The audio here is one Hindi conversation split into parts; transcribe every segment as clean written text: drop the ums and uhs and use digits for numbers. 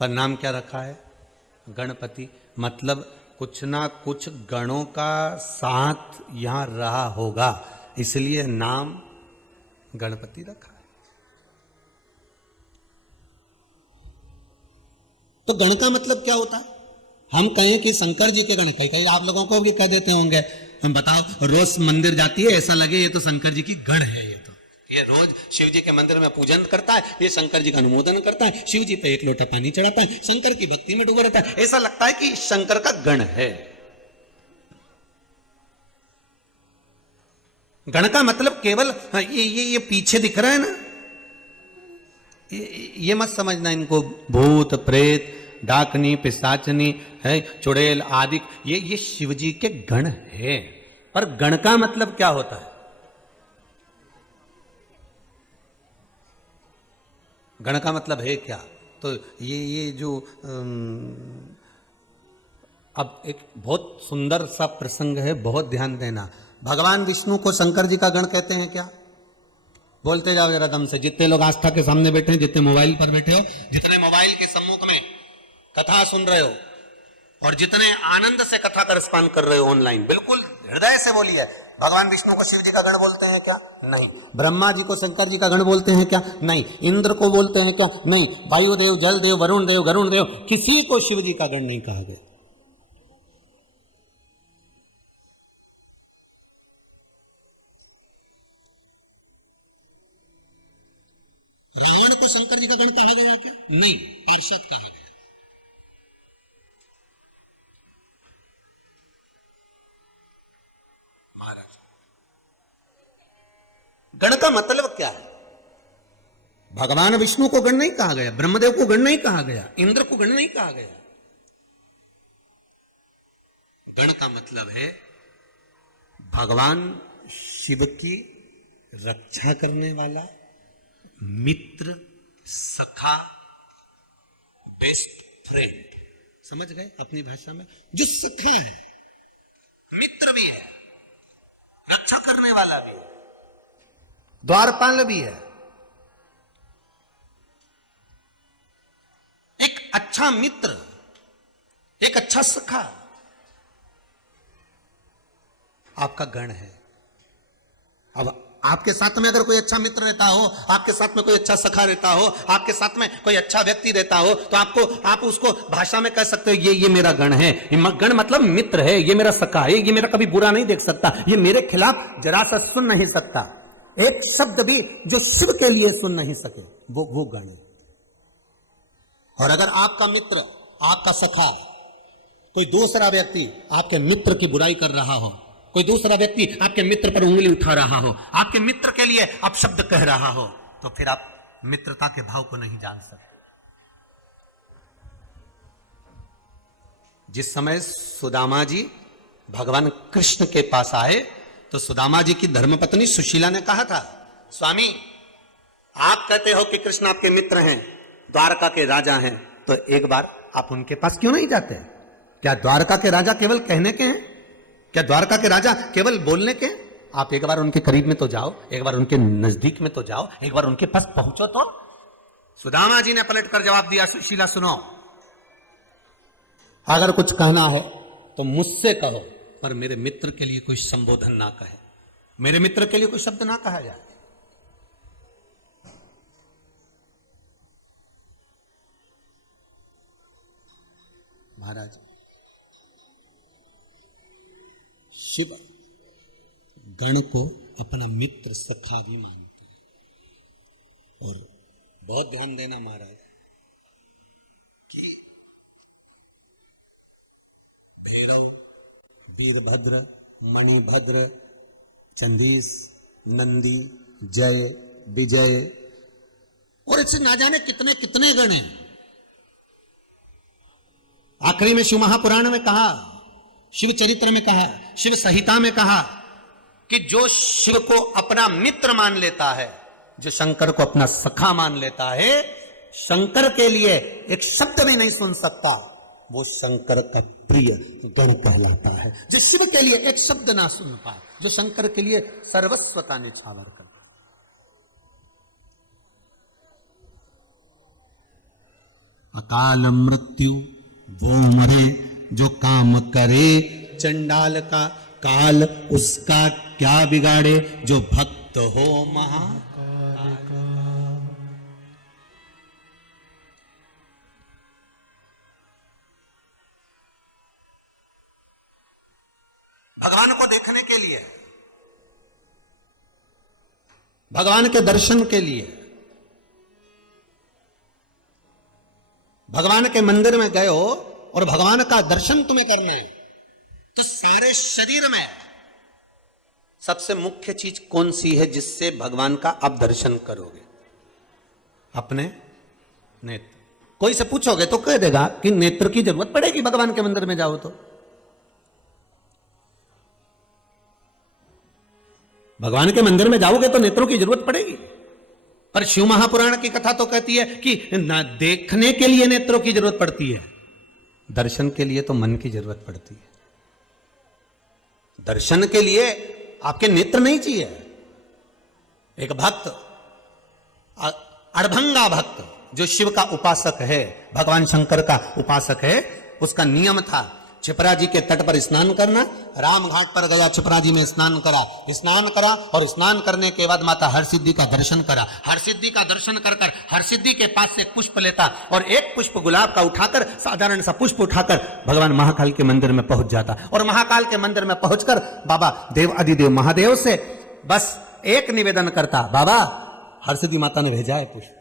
पर नाम क्या रखा है? गणपति। मतलब कुछ ना कुछ गणों का साथ यहां रहा होगा, इसलिए नाम गणपति रखा है। तो गण का मतलब क्या होता है? हम कहें कि शंकर जी के गण, कहीं कहीं आप लोगों को भी कह देते होंगे, हम बताओ रोज मंदिर जाती है, ऐसा लगे ये तो शंकर जी की गण है, ये रोज शिव जी के मंदिर में पूजन करता है, ये शंकर जी का अनुमोदन करता है, शिव जी पे एक लोटा पानी चढ़ाता है, शंकर की भक्ति में डूबा रहता है, ऐसा लगता है कि शंकर का गण है। गण का मतलब केवल ये पीछे दिख रहा है ना, ये मत समझना इनको भूत प्रेत डाकनी पिशाचनी है चुड़ैल आदि, ये शिव जी के गण है। पर गण का मतलब क्या होता है? गण का मतलब है क्या? तो ये जो अब एक बहुत सुंदर सा प्रसंग है, बहुत ध्यान देना। भगवान विष्णु को शंकर जी का गण कहते हैं क्या? बोलते जाओ जरा दम से, जितने लोग आस्था के सामने बैठे हैं, जितने मोबाइल पर बैठे हो, जितने मोबाइल के सम्मुख में कथा सुन रहे हो और जितने आनंद से कथा का रसपान कर रहे हो ऑनलाइन, बिल्कुल हृदय से बोलिए, भगवान विष्णु को शिव जी का गण बोलते हैं क्या? नहीं। ब्रह्मा जी को शंकर जी का गण बोलते हैं क्या? नहीं। इंद्र को बोलते हैं क्या? नहीं। वायुदेव, जल देव, वरुण देव, गरुण देव, किसी को शिव जी का गण नहीं कहा गया। रावण को शंकर जी का गण कहा गया क्या? नहीं, पार्षद कहा गया। महाराज, गण का मतलब क्या है? भगवान विष्णु को गण नहीं कहा गया, ब्रह्मदेव को गण नहीं कहा गया, इंद्र को गण नहीं कहा गया। गण का मतलब है भगवान शिव की रक्षा करने वाला मित्र, सखा, बेस्ट फ्रेंड। समझ गए? अपनी भाषा में जो सखा है, मित्र भी है, रक्षा करने वाला भी है, द्वारपाल भी है। एक अच्छा मित्र, एक अच्छा सखा आपका गण है। अब आपके साथ में अगर कोई अच्छा मित्र रहता हो, आपके साथ में कोई अच्छा सखा रहता हो, आपके साथ में कोई अच्छा व्यक्ति रहता हो, तो आप उसको भाषा में कह सकते हो ये मेरा गण है। गण मतलब मित्र है, ये मेरा सखा है, ये मेरा कभी बुरा नहीं देख सकता, ये मेरे खिलाफ जरा सा सुन नहीं सकता, एक शब्द भी जो शिव के लिए सुन नहीं सके, वो गण है। और अगर आपका मित्र, आपका सखा, कोई दूसरा व्यक्ति आपके मित्र की बुराई कर रहा हो, कोई दूसरा व्यक्ति आपके मित्र पर उंगली उठा रहा हो, आपके मित्र के लिए आप शब्द कह रहा हो, तो फिर आप मित्रता के भाव को नहीं जान सकते। जिस समय सुदामा जी भगवान कृष्ण के पास आए, तो सुदामा जी की धर्मपत्नी सुशीला ने कहा था, स्वामी आप कहते हो कि कृष्ण आपके मित्र हैं, द्वारका के राजा हैं, तो एक बार आप उनके पास क्यों नहीं जाते? क्या द्वारका के राजा केवल कहने के हैं? क्या द्वारका के राजा केवल बोलने के? आप एक बार उनके करीब में तो जाओ, एक बार उनके नजदीक में तो जाओ, एक बार उनके पास पहुंचो तो। सुदामा जी ने पलटकर जवाब दिया, सुशीला सुनो, अगर कुछ कहना है तो मुझसे कहो, पर मेरे मित्र के लिए कोई संबोधन ना कहे, मेरे मित्र के लिए कोई शब्द ना कहा जाए। महाराज, शिव गण को अपना मित्र सखा भी मानता है। और बहुत ध्यान देना महाराज कि भैरव, वीरभद्र, मणिभद्र, चंदीस, नंदी, जय, विजय और इससे ना जाने कितने कितने गण हैं। आखिरी में शिव महापुराण में कहा, शिव चरित्र में कहा, शिव संहिता में कहा कि जो शिव को अपना मित्र मान लेता है, जो शंकर को अपना सखा मान लेता है, शंकर के लिए एक शब्द भी नहीं सुन सकता, वो शंकर का प्रिय गण कहलाता है। जो शिव के लिए एक शब्द ना सुन पाए, जो शंकर के लिए सर्वस्व का निछावर कर। अकाल मृत्यु वो मरे जो काम करे, चंडाल का काल उसका क्या बिगाड़े, जो भक्त हो महा। भगवान को देखने के लिए, भगवान के दर्शन के लिए, भगवान के मंदिर में गए हो और भगवान का दर्शन तुम्हें करना है, तो सारे शरीर में सबसे मुख्य चीज कौन सी है जिससे भगवान का आप दर्शन करोगे? अपने नेत्र। कोई से पूछोगे तो कह देगा कि नेत्र की जरूरत पड़ेगी भगवान के मंदिर में जाओ तो। भगवान के मंदिर में जाओगे तो नेत्रों की जरूरत पड़ेगी, पर शिव महापुराण की कथा तो कहती है कि ना देखने के लिए नेत्रों की जरूरत पड़ती है, दर्शन के लिए तो मन की जरूरत पड़ती है। दर्शन के लिए आपके नेत्र नहीं चाहिए। एक भक्त, अड़भंगा भक्त जो शिव का उपासक है, भगवान शंकर का उपासक है, उसका नियम था छिपरा जी के तट पर स्नान करना। राम घाट पर गया, छिपरा जी में स्नान करा और स्नान करने के बाद माता हरसिद्धि का दर्शन करा। हरसिद्धि का दर्शन कर हरसिद्धि के पास से एक पुष्प लेता और एक पुष्प गुलाब का उठाकर, साधारण सा पुष्प उठाकर भगवान महाकाल के मंदिर में पहुंच जाता और महाकाल के मंदिर में पहुंचकर बाबा देव अधिदेव महादेव से बस एक निवेदन करता, बाबा हरसिद्धि माता ने भेजा है पुष्प।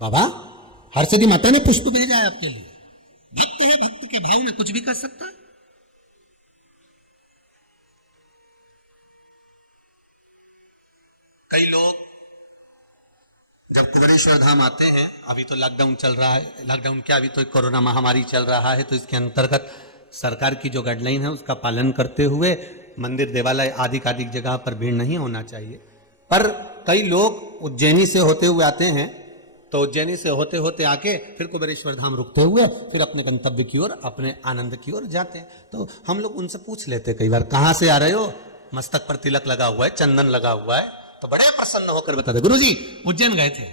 बाबा हरसिद्धि माता ने पुष्प भेजा है आपके लिए। भक्त है, भक्त के भाव में कुछ भी कर सकता है। कई लोग जब कुबेरेश्वर धाम आते हैं, अभी तो लॉकडाउन चल रहा है, लॉकडाउन क्या, अभी तो कोरोना महामारी चल रहा है, तो इसके अंतर्गत सरकार की जो गाइडलाइन है उसका पालन करते हुए मंदिर देवालय आदि जगह पर भीड़ नहीं होना चाहिए। पर कई लोग उज्जैनी से होते हुए आते हैं, तो उज्जैनी से होते होते आके फिर कुबेरेश्वर धाम रुकते हुए फिर अपने गंतव्य की ओर, अपने आनंद की ओर जाते हैं। तो हम लोग उनसे पूछ लेते कई बार, कहां से आ रहे हो? मस्तक पर तिलक लगा हुआ है, चंदन लगा हुआ है, तो बड़े प्रसन्न होकर बताते, गुरुजी उज्जैन गए थे,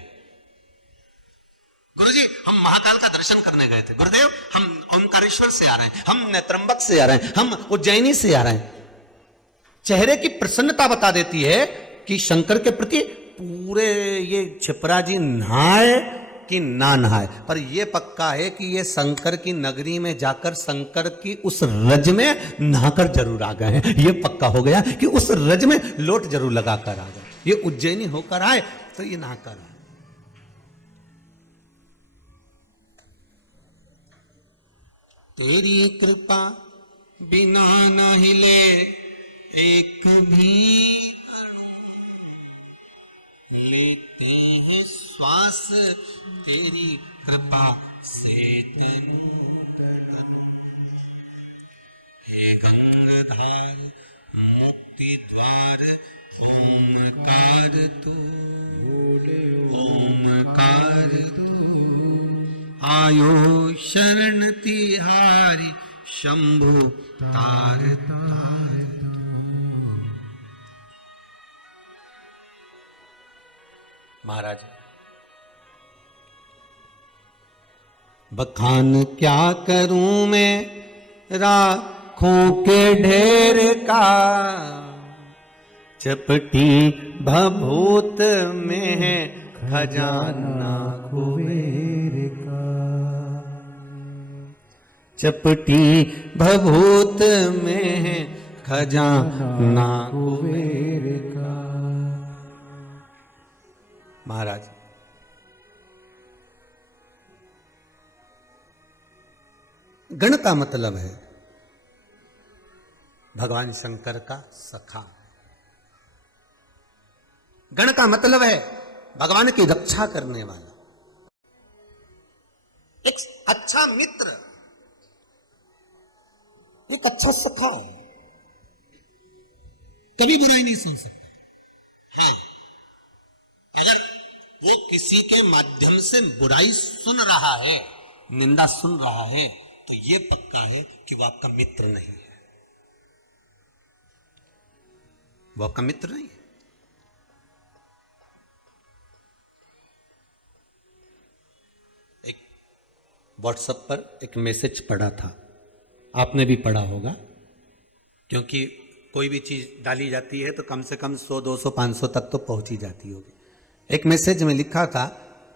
गुरुजी हम महाकाल का दर्शन करने गए थे, गुरुदेव हम ओंकारेश्वर से आ रहे हैं, हम नेत्रंबक से आ रहे हैं, हम उज्जैनी से आ रहे हैं। चेहरे की प्रसन्नता बता देती है कि शंकर के प्रति पूरे ये छिपरा जी नहाए कि ना नहाए, पर ये पक्का है कि ये शंकर की नगरी में जाकर शंकर की उस रज में नहाकर जरूर आ गए हैं। ये पक्का हो गया कि उस रज में लोट जरूर लगाकर आ गए। ये उज्जैनी होकर आए तो ये नहाकर आए। तेरी कृपा बिना न हिले एक भी लेते हैं श्वास, तेरी कृपा से तनु। हे गंगाधार मुक्ति द्वार ओमकार तू, ओमकार तू आयो शरण तिहारी शंभु तार तार। महाराज बखान क्या करूं मैं राखों के ढेर का, चपटी भभूत में है खजाना कुबेर का, चपटी भभूत में है खजाना कुबेर का। महाराज गण का मतलब है भगवान शंकर का सखा। गण का मतलब है भगवान की रक्षा करने वाला, एक अच्छा मित्र, एक अच्छा सखा, कभी बुराई नहीं सुन सकता। हाँ, अगर वो किसी के माध्यम से बुराई सुन रहा है, निंदा सुन रहा है, तो ये पक्का है कि वो आपका मित्र नहीं है, वो आपका मित्र नहीं है। व्हाट्सएप पर एक मैसेज पढ़ा था, आपने भी पढ़ा होगा, क्योंकि कोई भी चीज डाली जाती है तो कम से कम 100, 200, 500 तक तो पहुंच ही जाती होगी। एक मैसेज में लिखा था,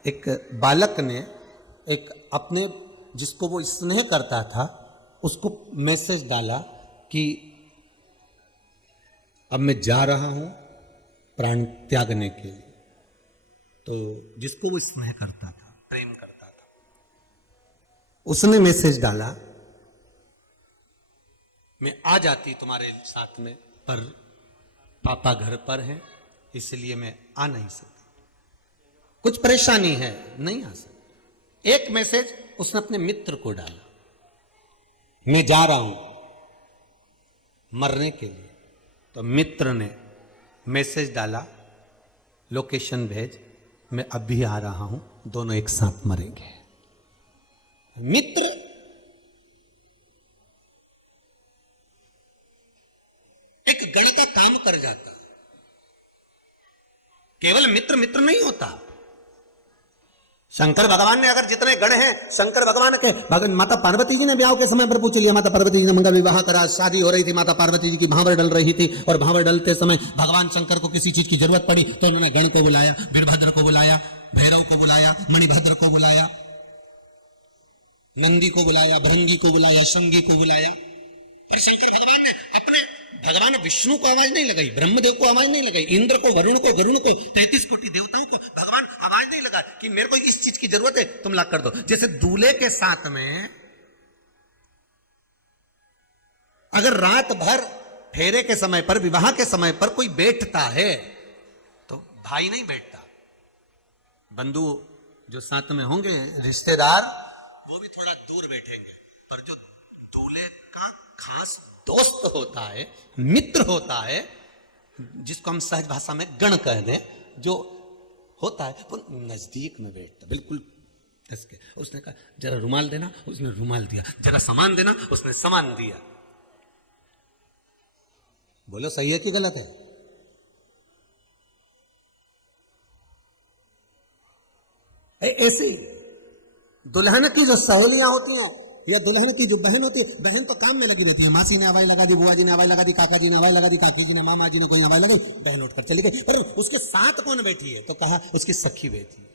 एक बालक ने एक अपने जिसको वो स्नेह करता था उसको मैसेज डाला कि अब मैं जा रहा हूं प्राण त्यागने के लिए। तो जिसको वो स्नेह करता था, प्रेम करता था, उसने मैसेज डाला, मैं आ जाती तुम्हारे साथ में, पर पापा घर पर हैं इसलिए मैं आ नहीं सकती, कुछ परेशानी है, नहीं आ सकती। एक मैसेज उसने अपने मित्र को डाला, मैं जा रहा हूं मरने के लिए। तो मित्र ने मैसेज डाला, लोकेशन भेज, मैं अभी आ रहा हूं, दोनों एक साथ मरेंगे। मित्र एक गण का काम कर जाता। केवल मित्र मित्र नहीं होता। शंकर भगवान ने अगर जितने गण हैं, शंकर भगवान के माता पार्वती जी ने ब्याह के समय पर पूछ लिया, माता पार्वती जी ने मंगल विवाह करा, शादी हो रही थी, माता पार्वती जी की भांवर डल रही थी, और भांवर डलते समय भगवान शंकर को किसी चीज की जरूरत पड़ी तो उन्होंने गण को बुलाया, वीरभद्र को बुलाया, भैरव को बुलाया, मणिभद्र को बुलाया, नंदी को बुलाया, भृंगी को बुलाया, शंगी को बुलाया। पर शंकर भगवान ने अपने भगवान विष्णु को आवाज नहीं लगाई, ब्रह्मदेव को आवाज नहीं लगाई, इंद्र को, वरुण को, गरुण को, 33 कोटि देवताओं को भगवान आवाज नहीं लगा कि मेरे को इस चीज की जरूरत है, तुम ला कर दो। जैसे दूल्हे के साथ में अगर रात भर फेरे के समय पर, विवाह के समय पर कोई बैठता है तो भाई नहीं बैठता, बंधु जो साथ में होंगे, रिश्तेदार, वो भी थोड़ा दूर बैठेंगे। पर जो दूल्हे का खास दोस्त होता है, मित्र होता है, जिसको हम सहज भाषा में गण कह दें, जो होता है वो नजदीक में बैठता, बिल्कुल इसके। उसने कहा जरा रुमाल देना, उसने रुमाल दिया, जरा सामान देना, उसने सामान दिया। बोलो सही है कि गलत है? ऐसे दुल्हन की जो सहेलियां होती हैं या दुल्हन की जो बहन होती है, बहन तो काम में लगी रहती है, मासी ने हवाई लगा दी, बुआ जी ने हवाई लगा दी, काका जी ने हवाई लगा दी, काकी जी ने, मामा जी ने कोई हवाई लगाई, बहन उठकर चली गई। पर उसके साथ कौन बैठी है? तो कहा उसकी सखी बैठी है।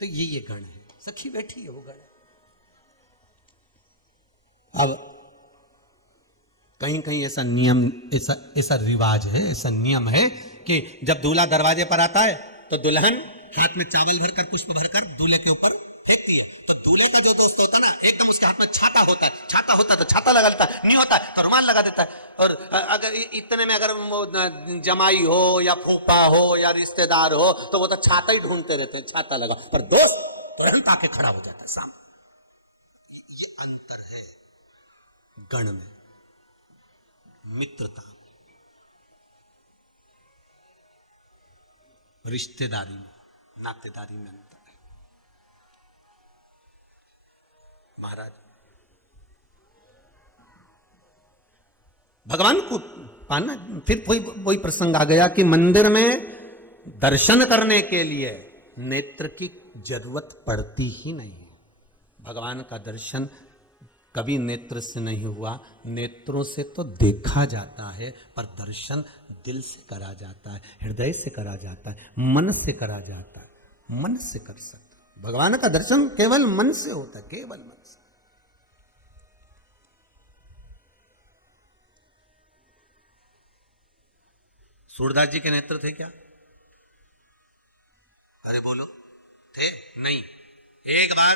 तो ये गण है, सखी बैठी है, वो गण। अब कहीं कहीं ऐसा नियम, ऐसा रिवाज है, ऐसा नियम है कि जब दूल्हा दरवाजे पर आता है तो दुल्हन हाथ में चावल भरकर, पुष्प भरकर दूल्हे के ऊपर फेंकती है। तो दूल्हे का जो दोस्त होता है ना, एकदम उसके हाथ में छाता होता है, छाता होता है तो छाता लगा देता है, नहीं होता है तो रुमाल लगा देता है। और अगर इतने में अगर वो जमाई हो या फूफा हो या रिश्तेदार हो तो वो तो छाता ही ढूंढते रहते हैं, छाता लगा। पर दोस्त तुरंत आके खड़ा हो जाता है सामने। ये अंतर है गण में, मित्रता, रिश्तेदारी में, नातेदारी में अंतर है। महाराज भगवान को पाना, फिर वही प्रसंग आ गया कि मंदिर में दर्शन करने के लिए नेत्र की जरूरत पड़ती ही नहीं। भगवान का दर्शन कभी नेत्र से नहीं हुआ, नेत्रों से तो देखा जाता है, पर दर्शन दिल से करा जाता है, हृदय से करा जाता है, मन से करा जाता है। मन से कर सकता, भगवान का दर्शन केवल मन से होता है, केवल मन से। सूरदास जी के नेत्र थे क्या? अरे बोलो, थे? नहीं। एक बार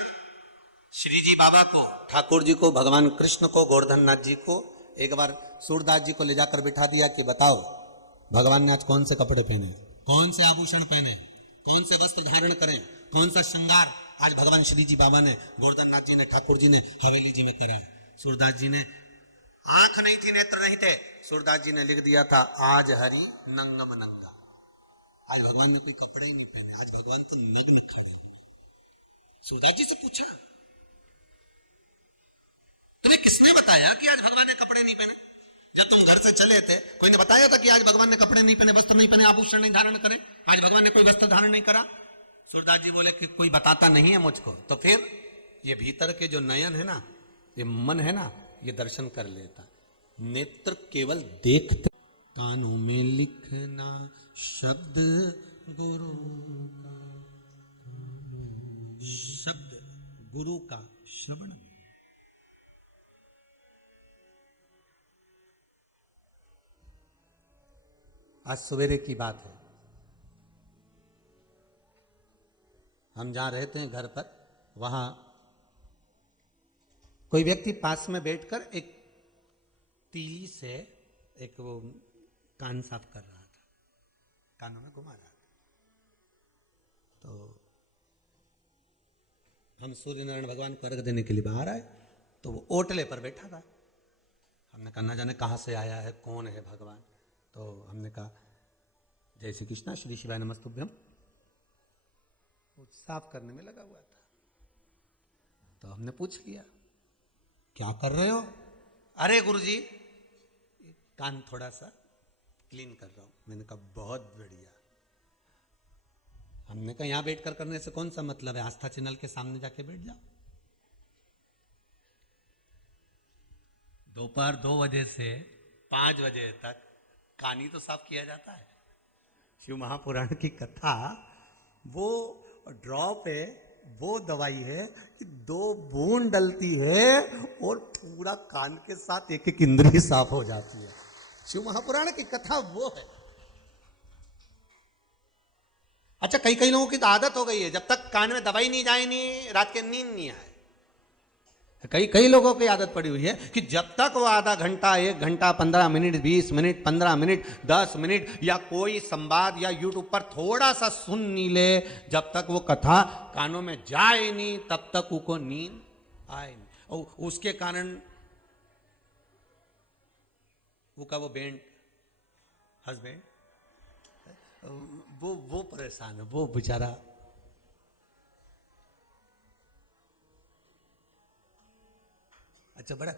श्री जी बाबा को, ठाकुर जी को, भगवान कृष्ण को, गोवर्धन नाथ जी को एक बार सूरदास जी को ले जाकर बिठा दिया कि बताओ भगवान ने आज कौन से कपड़े पहने, कौन से आभूषण पहने, कौन से वस्त्र धारण करें, कौन सा श्रृंगार आज भगवान श्री जी बाबा ने, गोवर्धन नाथ जी ने, ठाकुर जी ने हवेली जी में करा है। सूरदास जी ने, आंख नहीं थी, नेत्र नहीं थे, सूरदास जी ने लिख दिया था आज हरि नंगम नंगा। आज भगवान ने कोई कपड़े ही नहीं पहने, आज भगवान तो नग्न खड़े। सूरदास जी से पूछा तुम्हें किसने बताया कि आज भगवान ने कपड़े नहीं पहने? जब तुम घर से चले थे कोई ने बताया था कि आज भगवान ने कपड़े नहीं पहने, वस्त्र नहीं पहने, आभूषण नहीं धारण करे, आज भगवान ने कोई वस्त्र धारण नहीं करा? सूरदास जी बोले कि कोई बताता नहीं है मुझको। तो फिर ये भीतर के जो नयन है ना, ये मन है ना, ये दर्शन कर लेता। नेत्र केवल देखते, कानों में लिखना शब्द गुरु का, शब्द गुरु का श्रवण। आज सवेरे की बात है, हम जहां रहते हैं घर पर, वहां कोई व्यक्ति पास में बैठकर एक तीली से एक वो कान साफ कर रहा था, कानों में घुमा रहा था। तो हम सूर्य नारायण भगवान को अर्घ देने के लिए बाहर आए, तो वो ओटले पर बैठा था। हमने कहा ना जाने कहाँ से आया है, कौन है भगवान। तो हमने कहा जय श्री कृष्णा, श्री शिवाय नमस्तुभ्यम। वो साफ करने में लगा हुआ था। तो हमने पूछ लिया क्या कर रहे हो? अरे गुरुजी कान थोड़ा सा क्लीन कर रहा हूं। मैंने कहा बहुत बढ़िया। हमने कहा यहां बैठकर करने से कौन सा मतलब है, आस्था चैनल के सामने जाके बैठ जाओ। दोपहर 2 बजे से 5 बजे तक कान ही तो साफ किया जाता है। शिव महापुराण की कथा वो ड्रॉप है, वो दवाई है कि 2 बूंद डलती है और पूरा कान के साथ एक एक इंद्रिय साफ हो जाती है। शिव महापुराण की कथा वो है। अच्छा, कई लोगों की तो आदत हो गई है, जब तक कान में दवाई नहीं जाए नहीं रात के नींद नहीं आए। कई लोगों की आदत पड़ी हुई है कि जब तक वो आधा घंटा, 1 घंटा, 15 मिनट, 20 मिनट, 15 मिनट, 10 मिनट या कोई संवाद या यूट्यूब पर थोड़ा सा सुन नहीं ले, जब तक वो कथा कानों में जाए नहीं तब तक उनको नींद आए नहीं। और उसके कारण वो बैंड हस्बैंड वो परेशान है, वो बेचारा। अच्छा, बड़े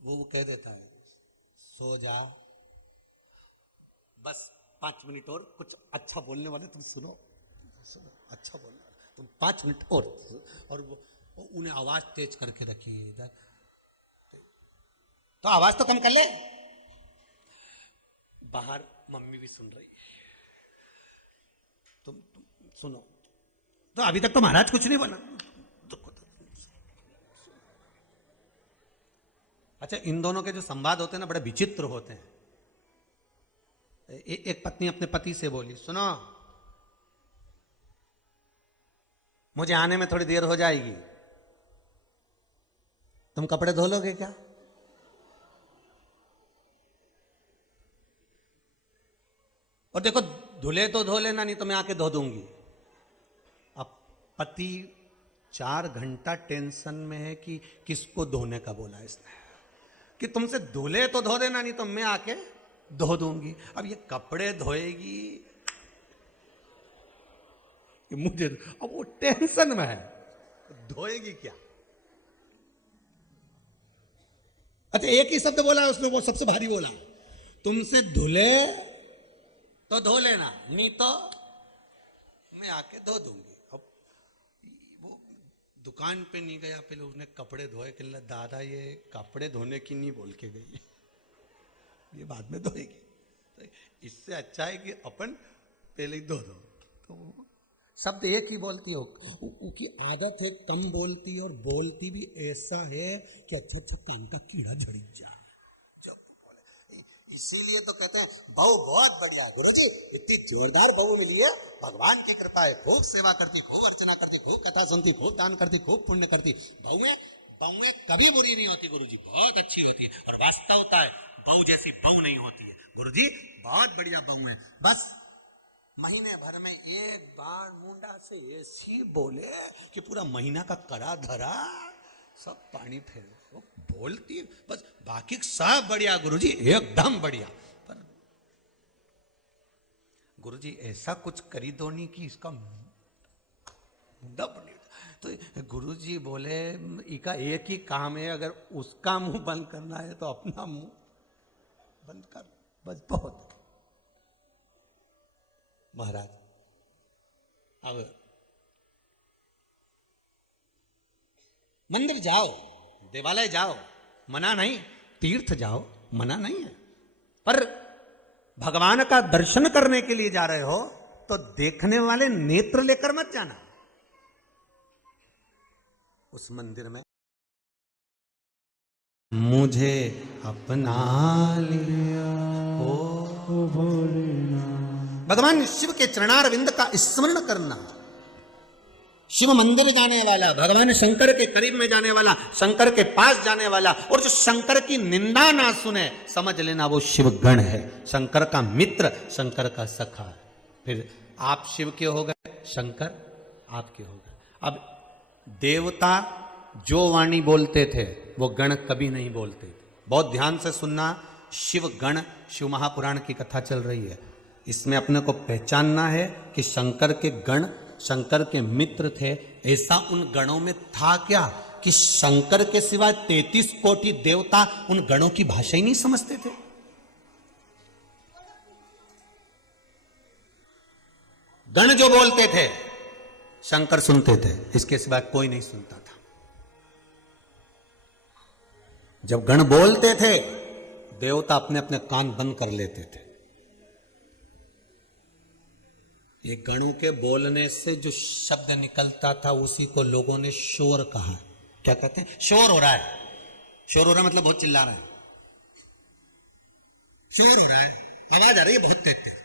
वो कह देता है सो जा, बस 5 मिनट और, कुछ अच्छा बोलने वाले तुम सुनो, अच्छा बोलने वाले तुम 5 मिनट और वो उन्हें आवाज तेज करके रखी है इधर, तो आवाज तो कम कर ले। बाहर मम्मी भी सुन रही है, तुम सुनो। तो अभी तक तो महाराज कुछ नहीं बोला। अच्छा, इन दोनों के जो संवाद होते हैं ना, बड़े विचित्र होते हैं। एक पत्नी अपने पति से बोली, सुनो मुझे आने में थोड़ी देर हो जाएगी, तुम कपड़े धो लोगे क्या? और देखो धुले तो धो लेना, नहीं तो मैं आके धो दूंगी। अब पति 4 घंटा टेंशन में है कि किसको धोने का बोला इसने, कि तुमसे धुले तो धो देना, नहीं तो मैं आके धो दूंगी। अब ये कपड़े धोएगी मुझे, अब वो टेंशन में है, धोएगी क्या? अच्छा, एक ही शब्द बोला उसने, वो सबसे भारी बोला, तुमसे धुले तो धो लेना, नहीं तो मैं आके धो दूंगी। अब वो दुकान पे नहीं गया, पहले उसने कपड़े धोए, कि दादा ये कपड़े धोने की नहीं बोल के गई, ये बाद में धोएगी। तो इससे अच्छा है कि अपन पहले ही धो दो। तो शब्द एक ही बोलती हो, उसकी आदत है कम बोलती, और बोलती भी ऐसा है कि अच्छा कान का कीड़ा झड़ जा। इसीलिए तो कहते हैं बहू बहुत बढ़िया गुरुजी, इतनी जोरदार बहू मिली है, भगवान की कृपा है, खूब सेवा करती, खूब अर्चना करती, खूब कथा सुनती, खूब दान करती, खूब पुण्य करती। बहुएं कभी बुरी नहीं होती गुरुजी, बहुत अच्छी होती है। और वास्तवता है बहू जैसी बहू नहीं होती है गुरुजी, बहुत बढ़िया बहू है। बस महीने भर में एक बार मुंडा से ऐसी बोले कि पूरा महीना का कड़ा धरा सब पानी फेर बोलती, बस बाकी सब बढ़िया गुरुजी, एकदम बढ़िया। पर गुरुजी ऐसा कुछ करी दो नहीं कि इसका मुंडा बने। तो गुरुजी बोले इसका एक ही काम है, अगर उसका मुंह बंद करना है तो अपना मुंह बंद कर, बस बहुत। महाराज अब मंदिर जाओ, देवालय जाओ, मना नहीं, तीर्थ जाओ, मना नहीं है, पर भगवान का दर्शन करने के लिए जा रहे हो तो देखने वाले नेत्र लेकर मत जाना। उस मंदिर में मुझे अपना लिया ओ भोलेनाथ, भगवान शिव के चरणारविंद का स्मरण करना। शिव मंदिर जाने वाला, भगवान शंकर के करीब में जाने वाला, शंकर के पास जाने वाला, और जो शंकर की निंदा ना सुने, समझ लेना वो शिव गण है, शंकर का मित्र, शंकर का सखा। फिर आप शिव के हो गए, शंकर आपके हो गए। अब देवता जो वाणी बोलते थे वो गण कभी नहीं बोलते थे। बहुत ध्यान से सुनना, शिव गण, शिव महापुराण की कथा चल रही है, इसमें अपने को पहचानना है कि शंकर के गण शंकर के मित्र थे। ऐसा उन गणों में था क्या कि शंकर के सिवाय 33 कोटि देवता उन गणों की भाषा ही नहीं समझते थे। गण जो बोलते थे शंकर सुनते थे, इसके सिवाय कोई नहीं सुनता था। जब गण बोलते थे देवता अपने अपने कान बंद कर लेते थे। ये गणों के बोलने से जो शब्द निकलता था उसी को लोगों ने शोर कहा। क्या कहते हैं? शोर हो रहा है। शोर हो रहा है मतलब बहुत चिल्ला रहा है, शोर हो रहा है, आवाज आ रही है बहुत तेज तेज,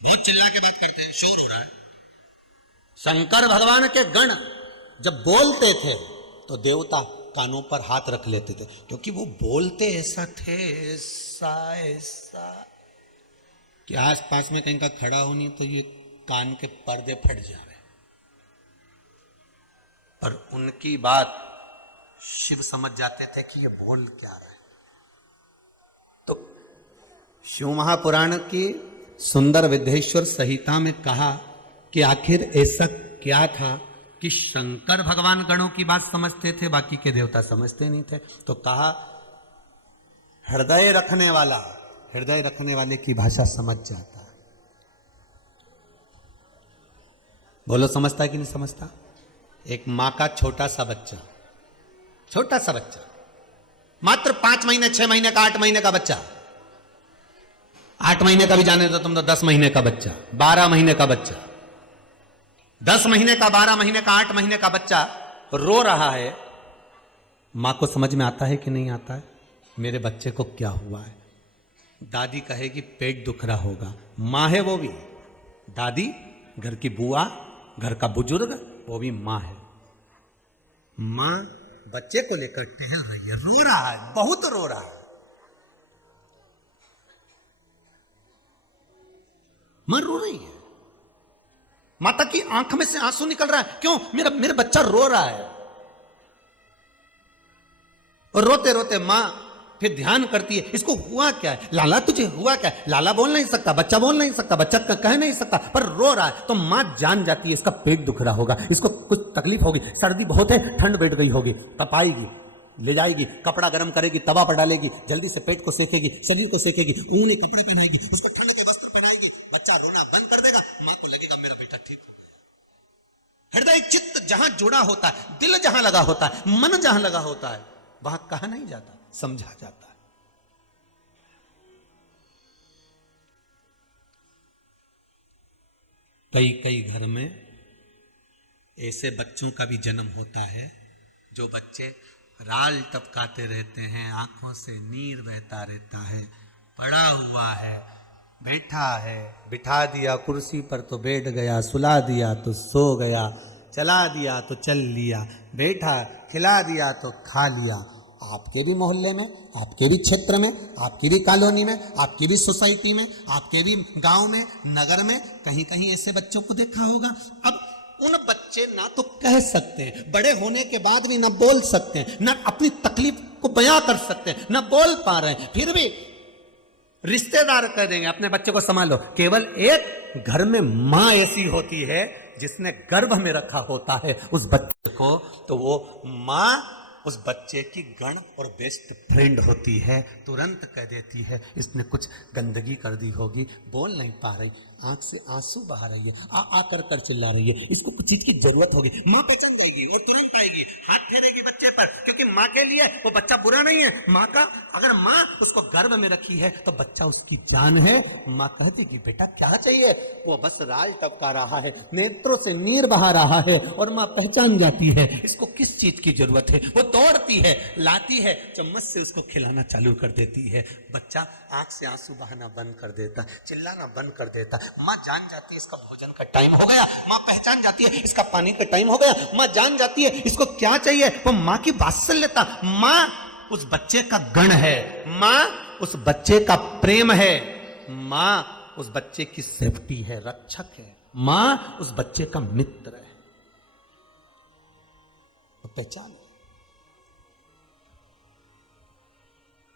बहुत चिल्ला के बात करते हैं, शोर हो रहा है। शंकर भगवान के गण जब बोलते थे तो देवता कानों पर हाथ रख लेते थे, क्योंकि वो बोलते ऐसा थे, ऐसा ऐसा कि आस पास में कहीं का खड़ा हो नहीं तो ये कान के पर्दे फट जावे। पर उनकी बात शिव समझ जाते थे कि ये बोल क्या रहा है। तो शिव महापुराण की सुंदर विद्येश्वर संहिता में कहा कि आखिर ऐसा क्या था कि शंकर भगवान गणों की बात समझते थे, बाकी के देवता समझते नहीं थे। तो कहा हृदय रखने वाला हृदय रखने वाले की भाषा समझ जाता है। बोलो समझता है कि नहीं समझता? एक मां का छोटा सा बच्चा मात्र 5 महीने 6 महीने का 8 महीने का बच्चा, 8 महीने का भी जाने दो तुम तो, 10 महीने का बच्चा, 12 महीने का बच्चा, 10 महीने का, 12 महीने का, 8 महीने का बच्चा रो रहा है, मां को समझ में आता है कि नहीं आता है मेरे बच्चे को क्या हुआ है? दादी कहेगी पेट दुख रहा होगा, मां है वो भी, दादी घर की बुआ, घर का बुजुर्ग, वो भी मां है। मां बच्चे को लेकर टहल रही है, रो रहा है, बहुत रो रहा है, मां रो रही है, माता की आंख में से आंसू निकल रहा है, क्यों? मेरा बच्चा रो रहा है। और रोते रोते मां फिर ध्यान करती है, इसको हुआ क्या है? लाला तुझे हुआ क्या है? लाला बोल नहीं सकता, बच्चा बोल नहीं सकता, बच्चा कह नहीं सकता, पर रो रहा है। तो मां जान जाती है इसका पेट दुख रहा होगा, इसको कुछ तकलीफ होगी, सर्दी बहुत है, ठंड बैठ गई होगी, तपाएगी, ले जाएगी, कपड़ा गर्म करेगी, तवा पर डालेगी, जल्दी से पेट को सेकेगी, शरीर को सेकेगी, ऊनी कपड़े पहनाएगी, उसको ठंड के वस्त्र पहनाएगी, बच्चा रोना बंद कर देगा, मां को लगेगा मेरा बेटा ठीक। हृदय चित्त जहां जुड़ा होता है, दिल जहां लगा होता है, मन जहां लगा होता है, वहां कहा नहीं जाता, समझा जाता है। कई घर में ऐसे बच्चों का भी जन्म होता है जो बच्चे राल टपकाते रहते हैं, आंखों से नीर बहता रहता है, पड़ा हुआ है, बैठा है, बिठा दिया कुर्सी पर तो बैठ गया, सुला दिया तो सो गया, चला दिया तो चल लिया, बैठा, खिला दिया तो खा लिया। आपके भी मोहल्ले में, आपके भी क्षेत्र में, आपकी भी कॉलोनी में, आपकी भी सोसाइटी में, आपके भी गांव में, नगर में कहीं कहीं ऐसे बच्चों को देखा होगा। अब उन बच्चे ना तो कह सकते हैं, बड़े होने के बाद भी ना बोल सकते हैं, ना अपनी तकलीफ को बयां कर सकते हैं, ना बोल पा रहे हैं, फिर भी रिश्तेदार कह देंगे अपने बच्चे को संभालो। केवल एक घर में मां ऐसी होती है जिसने गर्भ में रखा होता है उस बच्चे को, तो वो मां उस बच्चे की गण और बेस्ट फ्रेंड होती है, तुरंत कह देती है इसने कुछ गंदगी कर दी होगी, बोल नहीं पा रही, आंख से आंसू बहा रही है, आ आ कर चिल्ला रही है, इसको कुछ चीज की जरूरत होगी, माँ पहचान देगी और तुरंत आएगी, हाथ फेरेगी बच्चे पर, क्योंकि माँ के लिए वो बच्चा बुरा नहीं है। माँ का अगर माँ उसको गर्भ में रखी है तो बच्चा उसकी जान है। माँ कहती कि बेटा क्या चाहिए, वो बस राल टपका रहा है, नेत्रों से नीर बहा रहा है, और माँ पहचान जाती है इसको किस चीज की जरूरत है। वो दौड़ती है, लाती है, चम्मच से उसको खिलाना चालू कर देती है। बच्चा आंख से आंसू बहाना बंद कर देता, चिल्लाना बंद कर देता। माँ जान जाती है इसका भोजन का टाइम हो गया, माँ पहचान जाती है इसका पानी का टाइम हो गया, माँ जान जाती है इसको क्या चाहिए। वो माँ की वात्सल्यता, माँ उस बच्चे का गण है, माँ उस बच्चे का प्रेम है, माँ उस बच्चे की सेफ्टी है, रक्षक है, माँ उस बच्चे का मित्र है। तो पहचान।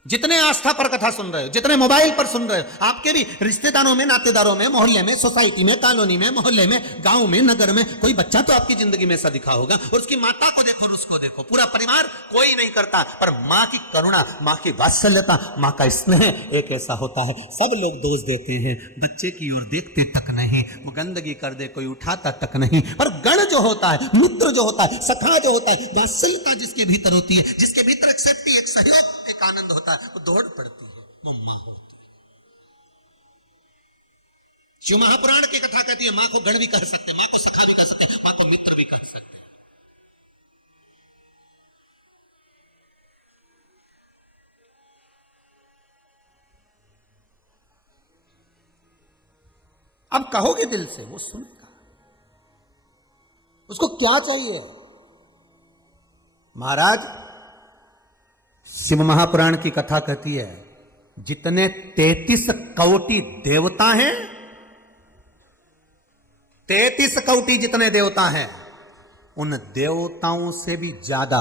जितने आस्था पर कथा सुन रहे हो, जितने मोबाइल पर सुन रहे हो, आपके भी रिश्तेदारों में, नातेदारों में, मोहल्ले में, सोसाइटी में, कॉलोनी में, मोहल्ले में, गांव में, नगर में कोई बच्चा तो आपकी जिंदगी में ऐसा दिखा होगा, और उसकी माता को देखो, उसको देखो, पूरा परिवार कोई नहीं करता, पर माँ की करुणा, माँ की वात्सल्यता, माँ का स्नेह एक ऐसा होता है। सब लोग दोष देते हैं, बच्चे की ओर देखते तक नहीं, वो गंदगी कर दे कोई उठाता तक नहीं, पर गण जो होता है, मित्र जो होता है, सखा जो होता है, वात्सल्यता जिसके भीतर होती है, जिसके भीतर एक सेफ्टी, एक सहयोग, आनंद होता है, वो दौड़ पड़ती है, वो मां होती है। शिव महापुराण की कथा कहती है मां को गण भी कह सकते हैं, मां को सखा भी कह सकते हैं, मां को मित्र भी कह सकते हैं। अब कहोगे दिल से, वो सुनेगा। उसको क्या चाहिए? महाराज शिव महापुराण की कथा कहती है जितने 33 कोटि देवता हैं, 33 कोटि जितने देवता हैं, उन देवताओं से भी ज्यादा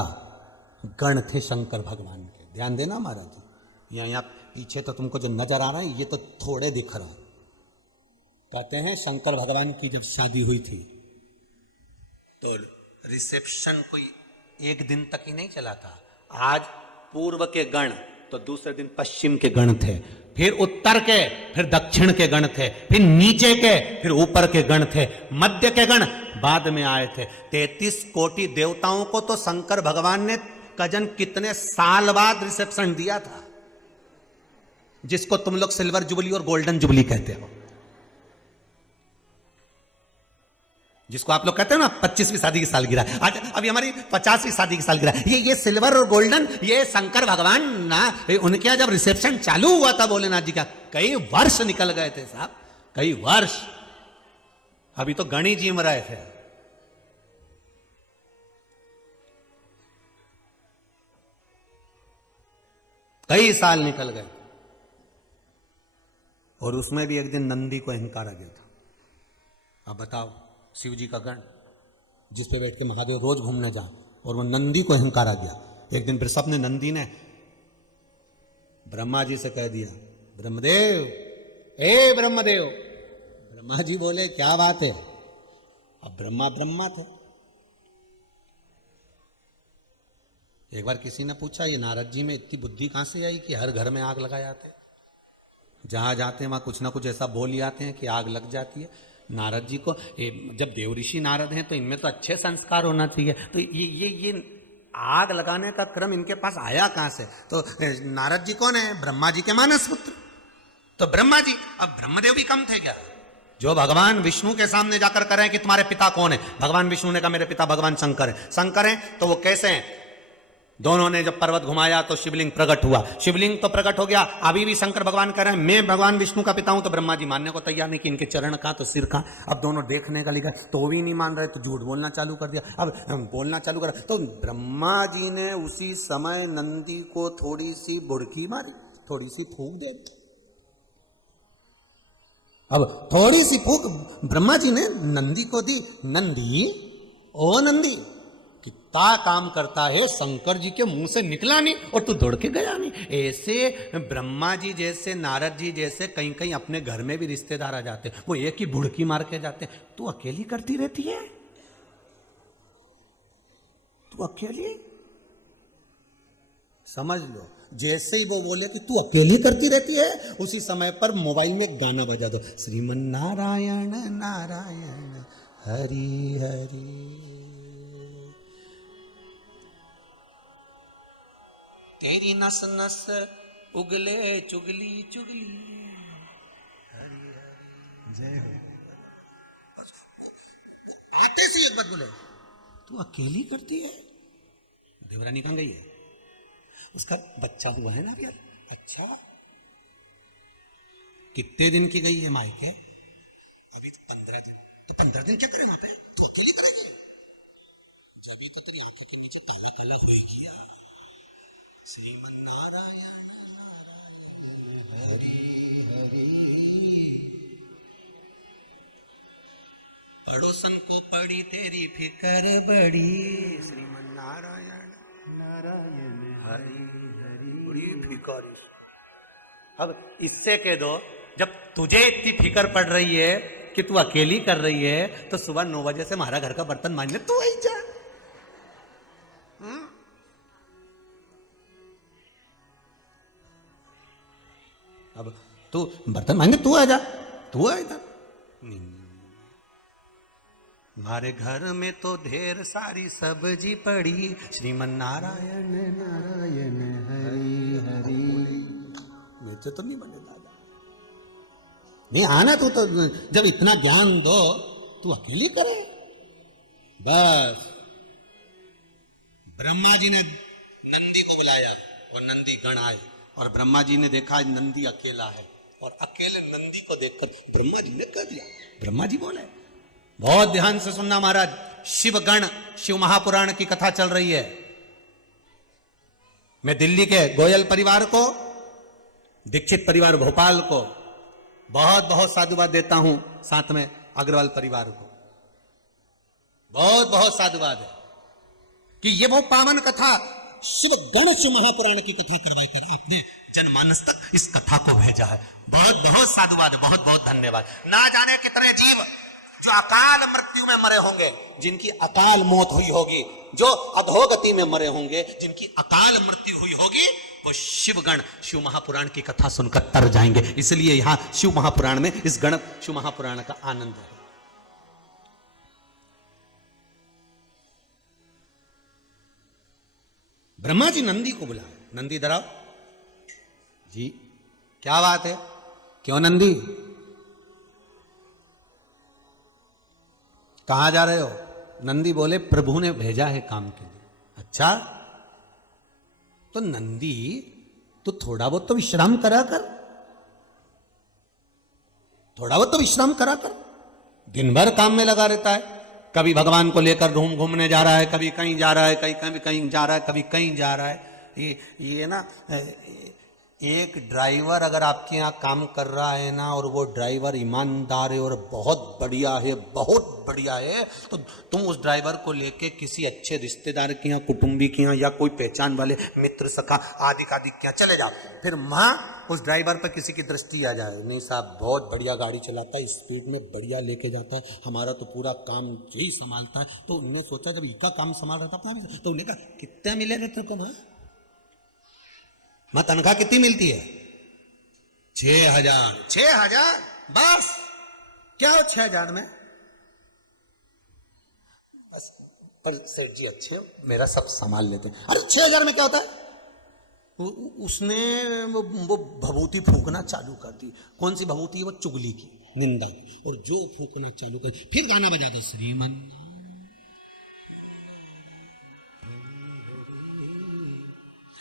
गण थे शंकर भगवान के। ध्यान देना महाराज, यहां पीछे तो तुमको जो नजर आ रहा है ये तो थोड़े दिख रहा। कहते हैं शंकर भगवान की जब शादी हुई थी तो रिसेप्शन कोई एक दिन तक ही नहीं चला था। आज पूर्व के गण तो दूसरे दिन पश्चिम के गण थे, फिर उत्तर के, फिर दक्षिण के गण थे, फिर नीचे के, फिर ऊपर के गण थे, मध्य के गण बाद में आए थे। 33 कोटि देवताओं को तो शंकर भगवान ने कजन कितने साल बाद रिसेप्शन दिया था, जिसको तुम लोग सिल्वर जुबली और गोल्डन जुबली कहते हो, जिसको आप लोग कहते हो ना 25वीं शादी की सालगिरह। आज अभी हमारी 50वीं शादी की सालगिरह। ये सिल्वर और गोल्डन, ये शंकर भगवान ना, उनके यहाँ जब रिसेप्शन चालू हुआ था भोलेनाथ जी का, कई वर्ष निकल गए थे साहब, कई वर्ष। अभी तो गणी जीम रहे थे। कई साल निकल गए, और उसमें भी एक दिन नंदी को अहंकार आ गया था। अब बताओ, शिव जी का गण जिस पे बैठ के महादेव रोज घूमने जा, और वो नंदी को अहंकार आ गया। एक दिन फिर सबने, नंदी ने ब्रह्मा जी से कह दिया, ब्रह्मदेव, ए ब्रह्मदेव। ब्रह्मा जी बोले क्या बात है? अब ब्रह्मा थे। एक बार किसी ने पूछा ये नारद जी में इतनी बुद्धि कहां से आई कि हर घर में आग लगा जाते, जहां जाते हैं वहां कुछ ना कुछ ऐसा बोल आते हैं कि आग लग जाती है। नारद जी को, जब देव ऋषि नारद हैं तो इनमें तो अच्छे संस्कार होना चाहिए, तो ये आग लगाने का क्रम इनके पास आया कहां से? तो नारद जी कौन है? ब्रह्मा जी के मानस पुत्र। तो ब्रह्मा जी, अब ब्रह्मदेव भी कम थे क्या? जो भगवान विष्णु के सामने जाकर करें कि तुम्हारे पिता कौन है, भगवान विष्णु ने कहा मेरे पिता भगवान शंकर है। शंकर है तो वो कैसे हैं? दोनों ने जब पर्वत घुमाया तो शिवलिंग प्रकट हुआ, शिवलिंग तो प्रकट हो गया। अभी भी शंकर भगवान कह रहे हैं मैं भगवान विष्णु का पिता हूं, तो ब्रह्मा जी मानने को तैयार नहीं कि इनके चरण का तो सिर का। अब दोनों देखने का लिखा तो भी नहीं मान रहे, तो झूठ बोलना चालू कर दिया। अब बोलना चालू कर, तो ब्रह्मा जी ने उसी समय नंदी को थोड़ी सी बुड़की मारी, थोड़ी सी फूंक दे। अब थोड़ी सी फूंक ब्रह्मा जी ने नंदी को दी। नंदी, ओ नंदी, कितना काम करता है, शंकर जी के मुंह से निकला नहीं और तू दौड़ के गया नहीं। ऐसे ब्रह्मा जी जैसे, नारद जी जैसे कहीं कहीं अपने घर में भी रिश्तेदार आ जाते, वो एक ही बुड़की मार के जाते। तू अकेली करती रहती है, तू अकेली। समझ लो, जैसे ही वो बोले कि तू अकेली करती रहती है, उसी समय पर मोबाइल में एक गाना बजा दो, श्रीमन नारायण नारायण हरि हरि, तेरी नस नस उगले चुगली चुगली, हरि हरि जय हो। आते से एक बात बोले, तू अकेली करती है। देवरानी कहां गई है? उसका बच्चा हुआ है ना अभी। अच्छा, कितने दिन की गई है मायके? अभी तो 15 दिन। तो 15 दिन क्या करें वहां पे? तो अकेले करेंगे? अभी तो तेरी आंखों के नीचे काला काला होगी। श्रीमन नारायण हरि हरि, पड़ोसन को पड़ी तेरी फिकर बड़ी, श्रीमन नारायण नारायण हरि हरि, बड़ी फिकर। अब इससे कह दो, जब तुझे इतनी फिकर पड़ रही है कि तू अकेली कर रही है, तो सुबह 9 बजे से हमारा घर का बर्तन मांजने तू आई जा। अब तू बर्तन मांजने तू आ जा, तू आ इधर। हमारे घर में तो ढेर सारी सब्जी पड़ी, श्रीमन नारायण नारायण हरि हरि। मेरे तो नहीं बने दादा, नहीं आना तू तो, जब इतना ज्ञान दो तू अकेली करे। बस ब्रह्मा जी ने नंदी को बुलाया और नंदी गण आए, और ब्रह्मा जी ने देखा नंदी अकेला है, और अकेले नंदी को देखकर ब्रह्मा जी ने कह दिया, ब्रह्मा जी बोले, बहुत ध्यान से सुनना महाराज, शिव गण, शिव महापुराण की कथा चल रही है। मैं दिल्ली के गोयल परिवार को, दीक्षित परिवार भोपाल को बहुत बहुत साधुवाद देता हूं, साथ में अग्रवाल परिवार को बहुत बहुत साधुवाद है कि ये वो पावन कथा, शिव गण शिव महापुराण की कथा करवाई कर आपने जनमानस तक इस कथा को भेजा है। बहुत बहुत साधुवाद है, बहुत बहुत धन्यवाद। ना जाने कितने जीव जो अकाल मृत्यु में मरे होंगे, जिनकी अकाल मौत हुई होगी, जो अधोगति में मरे होंगे, जिनकी अकाल मृत्यु हुई होगी, वो शिवगण शिव महापुराण की कथा सुनकर तर जाएंगे। इसलिए यहां शिव महापुराण में इस गण शिव महापुराण का आनंद है। ब्रह्मा जी नंदी को बुलाए, नंदी इधर आओ जी, क्या बात है, क्यों नंदी, कहां जा रहे हो? नंदी बोले, प्रभु ने भेजा है काम के लिए। अच्छा, तो नंदी तो थोड़ा बहुत तो विश्राम करा कर, थोड़ा बहुत तो विश्राम करा कर। दिन भर काम में लगा रहता है, कभी भगवान को लेकर घूमने जा रहा है, कभी कहीं जा रहा है, कहीं जा रहा है, कभी कहीं जा रहा है। ये ना, एक ड्राइवर अगर आपके यहाँ काम कर रहा है ना, और वो ड्राइवर ईमानदार है और बहुत बढ़िया है, बहुत बढ़िया है, तो तुम उस ड्राइवर को लेके किसी अच्छे रिश्तेदार के यहाँ, कुटुंबी के यहाँ, या कोई पहचान वाले मित्र सखा आदि के यहाँ चले जाओ। फिर माँ उस ड्राइवर पर किसी की दृष्टि आ जाए, नहीं साहब बहुत बढ़िया गाड़ी चलाता है, स्पीड में बढ़िया लेके जाता है, हमारा तो पूरा काम यही संभालता है। तो उन्होंने सोचा जब इसका काम संभाल रहा था अपना भी, तो उन्हें कहा कितना मिलेगा तेरे को? मां तनख्वाह कितनी मिलती है? 6,000। 6,000 बस? क्या हो 6,000 में? बस, पर सर जी अच्छे, मेरा सब संभाल लेते हैं। अरे 6,000 में क्या होता है? उसने वो भभूति फूकना चालू कर दी। कौन सी भभूति है? वो चुगली की, निंदा की। और जो फूकना चालू कर, फिर गाना बजा दे, श्रीमन।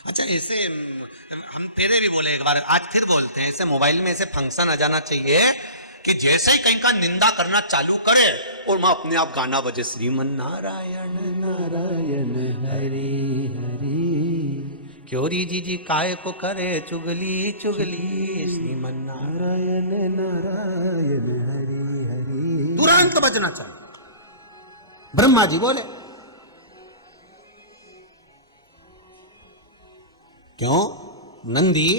अच्छा, ऐसे हम पहले भी बोले एक बार, आज फिर बोलते हैं, ऐसे मोबाइल में ऐसे फंक्शन आ जाना चाहिए कि जैसे ही कहीं का निंदा करना चालू करे और मैं अपने आप गाना बजे, श्रीमन नारायण नारायण हरि हरि, क्योरी जी काय को करे चुगली चुगली, श्रीमन नारायण नारायण हरि हरि, तुरंत बजना चाहिए। ब्रह्मा जी बोले, क्यों नंदी,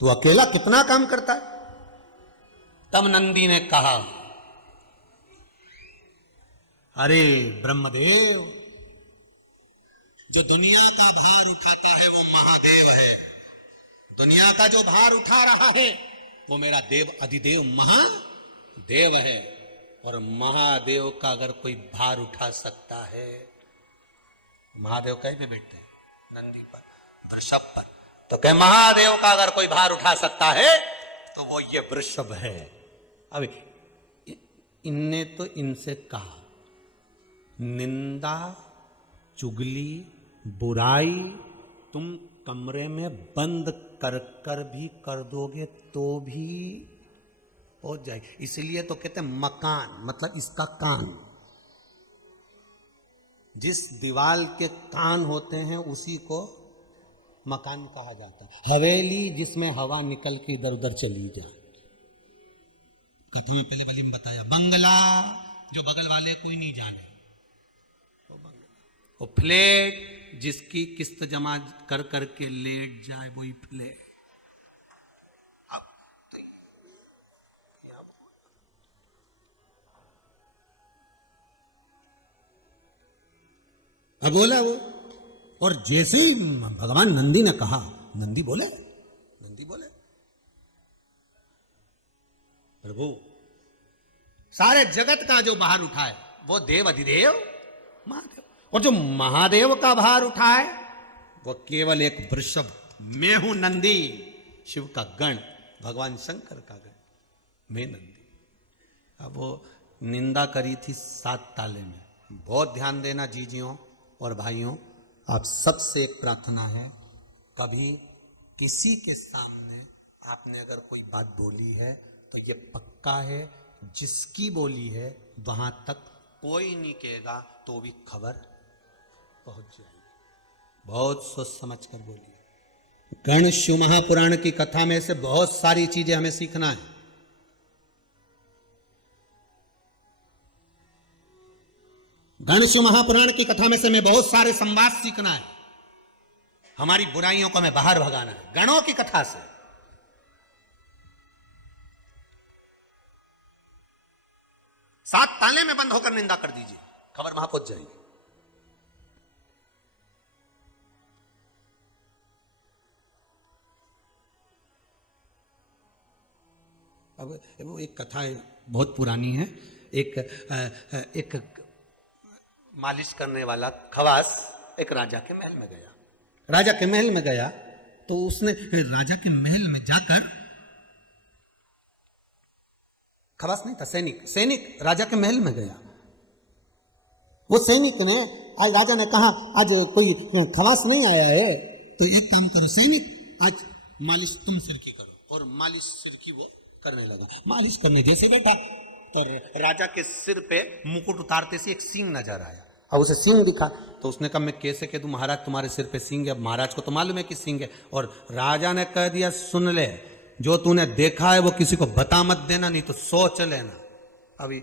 तू अकेला कितना काम करता है? तब नंदी ने कहा, अरे ब्रह्मदेव, जो दुनिया का भार उठाता है वो महादेव है। दुनिया का जो भार उठा रहा है वो मेरा देव अधिदेव महादेव है। और महादेव का अगर कोई भार उठा सकता है, महादेव कहीं पे बैठते हैं, नंदी पर, वृषभ पर, तो कह महादेव का अगर कोई भार उठा सकता है तो वो ये वृषभ है। अब इनने तो इनसे कहा, निंदा चुगली बुराई तुम कमरे में बंद कर कर भी कर दोगे तो भी हो जाएगी। इसलिए तो कहते हैं मकान, मतलब इसका कान। जिस दीवाल के कान होते हैं उसी को मकान कहा जाता है। हवेली जिसमें हवा निकल के इधर उधर चली जाए। कथों में पहले वाली में बताया, बंगला जो बगल वाले कोई नहीं जाने, वो फ्लैट जिसकी किस्त जमा कर करके लेट जाए वही फ्लैट। अब बोला वो, और जैसे ही भगवान नंदी ने कहा, नंदी बोले प्रभु सारे जगत का जो भार उठाए वो देव अधिदेव महादेव, और जो महादेव का भार उठाए वो केवल एक वृषभ, मैं हूं नंदी, शिव का गण, भगवान शंकर का गण, मैं नंदी। अब वो निंदा करी थी 7 ताले में। बहुत ध्यान देना जीजियों और भाइयों, आप सबसे एक प्रार्थना है, कभी किसी के सामने आपने अगर कोई बात बोली है तो ये पक्का है जिसकी बोली है वहां तक कोई नहीं कहेगा तो भी खबर पहुंच जाएगी। बहुत सोच समझ कर बोलिए। गण शिव महापुराण की कथा में से बहुत सारी चीजें हमें सीखना है। गण शिव महापुराण की कथा में से हमें बहुत सारे संवाद सीखना है। हमारी बुराइयों को हमें बाहर भगाना है गणों की कथा से। सात ताले में बंद होकर निंदा कर दीजिए, खबर वहां पहुंच जाएगी। अब वो एक कथा है, बहुत पुरानी है। एक मालिश करने वाला खवास एक राजा के महल में गया। राजा के महल में गया तो उसने राजा के महल में जाकर, खवास नहीं था, सैनिक राजा के महल में गया। वो सैनिक ने, आज राजा ने कहा आज कोई खवास नहीं आया है तो एक काम करो सैनिक, आज मालिश तुम सिर की करो। और मालिश सिर की वो करने लगा। मालिश करने जैसे बैठा तो राजा के सिर पे मुकुट उतारते से एक सींग नजर आया। अब उसे सींग दिखा तो उसने कहा मैं कैसे कह दूं महाराज तुम्हारे सिर पे सींग है। अब महाराज को तो मालूम है कि सींग है। और राजा ने कह दिया सुन ले, जो तूने देखा है वो किसी को बता मत देना, नहीं तो सोच लेना। अभी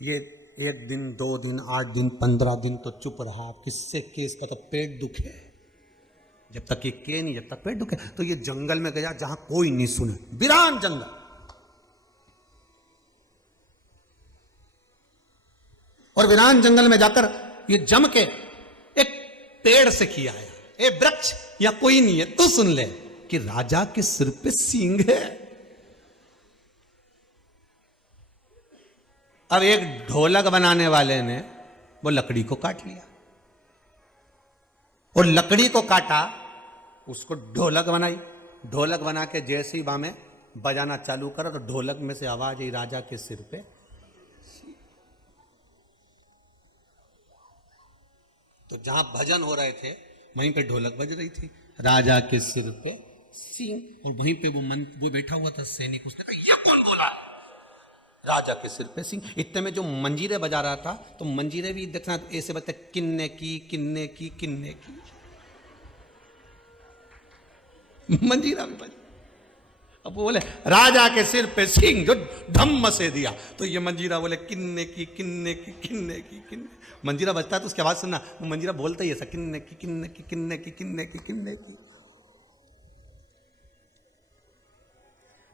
ये 1 दिन 2 दिन 8 दिन 15 दिन तो चुप रहा। किससे केस का तो पेट दुखे, जब तक ये के नहीं, जब तक पेट दुखे। तो ये जंगल में गया जहां कोई नहीं सुने, वीरान जंगल। और वीरान जंगल में जाकर ये जम के एक पेड़ से किया आया, ए वृक्ष या कोई नहीं है तू सुन ले कि राजा के सिर पे सींग है। अब एक ढोलक बनाने वाले ने वो लकड़ी को काट लिया और लकड़ी को काटा, उसको ढोलक बनाई। ढोलक बना के जैसे ही बामें बजाना चालू करा तो ढोलक में से आवाज आई राजा के सिर पे। तो जहां भजन हो रहे थे वहीं पे ढोलक बज रही थी, राजा के सिर पे सींग। और वहीं पे वो बैठा हुआ था सैनिक, उसने कहा ये कौन बोला? राजा के सिर पे सींग। इतने में जो मंजीरे बजा रहा था तो मंजीरे भी देखना ऐसे बजते, किन्ने की किन्ने की किन्ने की, मंजीरा भी बजा। अब बोले राजा के सिर पे सींग, जो धम्म से दिया तो ये मंजीरा बोले किन्ने की किन्ने की किन्ने की किन्ने। मंजीरा बजता है तो उसकी आवाज सुनना, वो मंजीरा बोलता ही ऐसा, किन्ने की किन्ने की किन्ने की किन्ने की किन्ने की।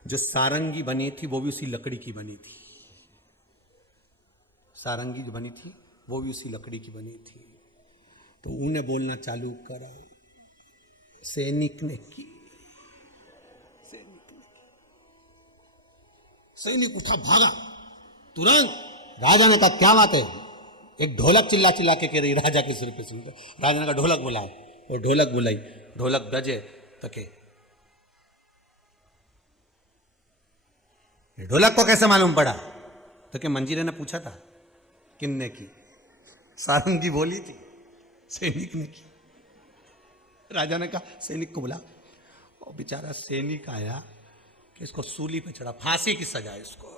जो सारंगी बनी थी वो भी उसी लकड़ी की बनी थी। सारंगी जो बनी थी वो भी उसी लकड़ी की बनी थी। तो उन्हें बोलना चालू करा, सैनिक ने की, सैनिक उठा भागा तुरंत। राजा ने कहा क्या बात है? एक ढोलक चिल्ला चिल्ला के कह रही राजा के सिर पे सुन। राजा ने कहा ढोलक बुलाओ, और ढोलक बुलाई। ढोलक बजे तके, ढोलक को कैसे मालूम पड़ा? तो क्या मंजीरे ने पूछा था किन्ने की? सारंगी बोली थी सैनिक ने की। राजा ने कहा सैनिक को बुला। और बेचारा सैनिक आया कि इसको सूली पे चढ़ा, फांसी की सजा इसको।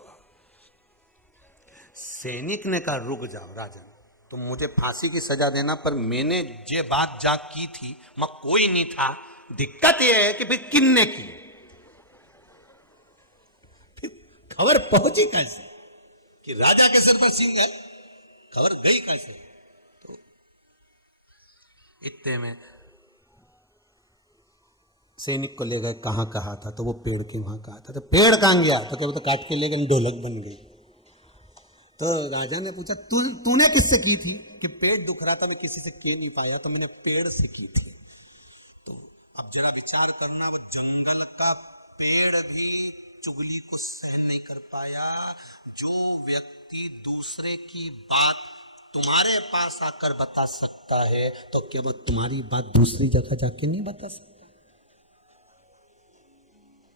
सैनिक ने कहा रुक जाओ राजन, तुम मुझे फांसी की सजा देना, पर मैंने जे बात जा की थी मैं कोई नहीं था। दिक्कत यह है कि फिर किन्ने की, फिर खबर पहुंची कैसे कि राजा के सिर पर सिंह है? खबर गई कैसे? तो इतने में सैनिक को ले गए, कहाँ कहा था? तो वो पेड़ के वहां कहा था। तो पेड़ कहाँ गया? तो क्या वो तो काट के ले गए, ढोलक बन गई। तो राजा ने पूछा तूने किससे की थी? कि पेट दुख रहा था, मैं किसी से कह नहीं पाया, तो मैंने पेड़ से की थी। तो अब जरा विचार करना, वो जंगल का पेड़ भी चुगली को सहन नहीं कर पाया। जो व्यक्ति दूसरे की बात तुम्हारे पास आकर बता सकता है, तो क्या वो तुम्हारी बात दूसरी जगह जाके नहीं बता सकता?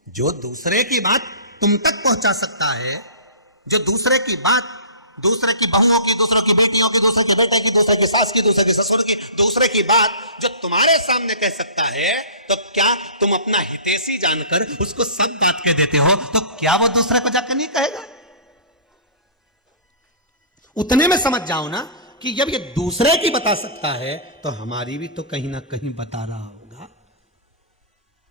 जो दूसरे की बात तुम तक पहुंचा सकता है, जो दूसरे की बात, दूसरे की बहुओं की, दूसरों की बेटियों की, दूसरे के बेटे की, दूसरे की सास की, दूसरे के ससुर की, दूसरे की बात जो तुम्हारे सामने कह सकता है, तो क्या तुम अपना हितैषी जानकर उसको सब बात कह देते हो? तो क्या वो दूसरे को जाकर नहीं कहेगा? उतने में समझ जाओ ना कि जब ये दूसरे की बता सकता है, तो हमारी भी तो कहीं ना कहीं बता रहा होगा।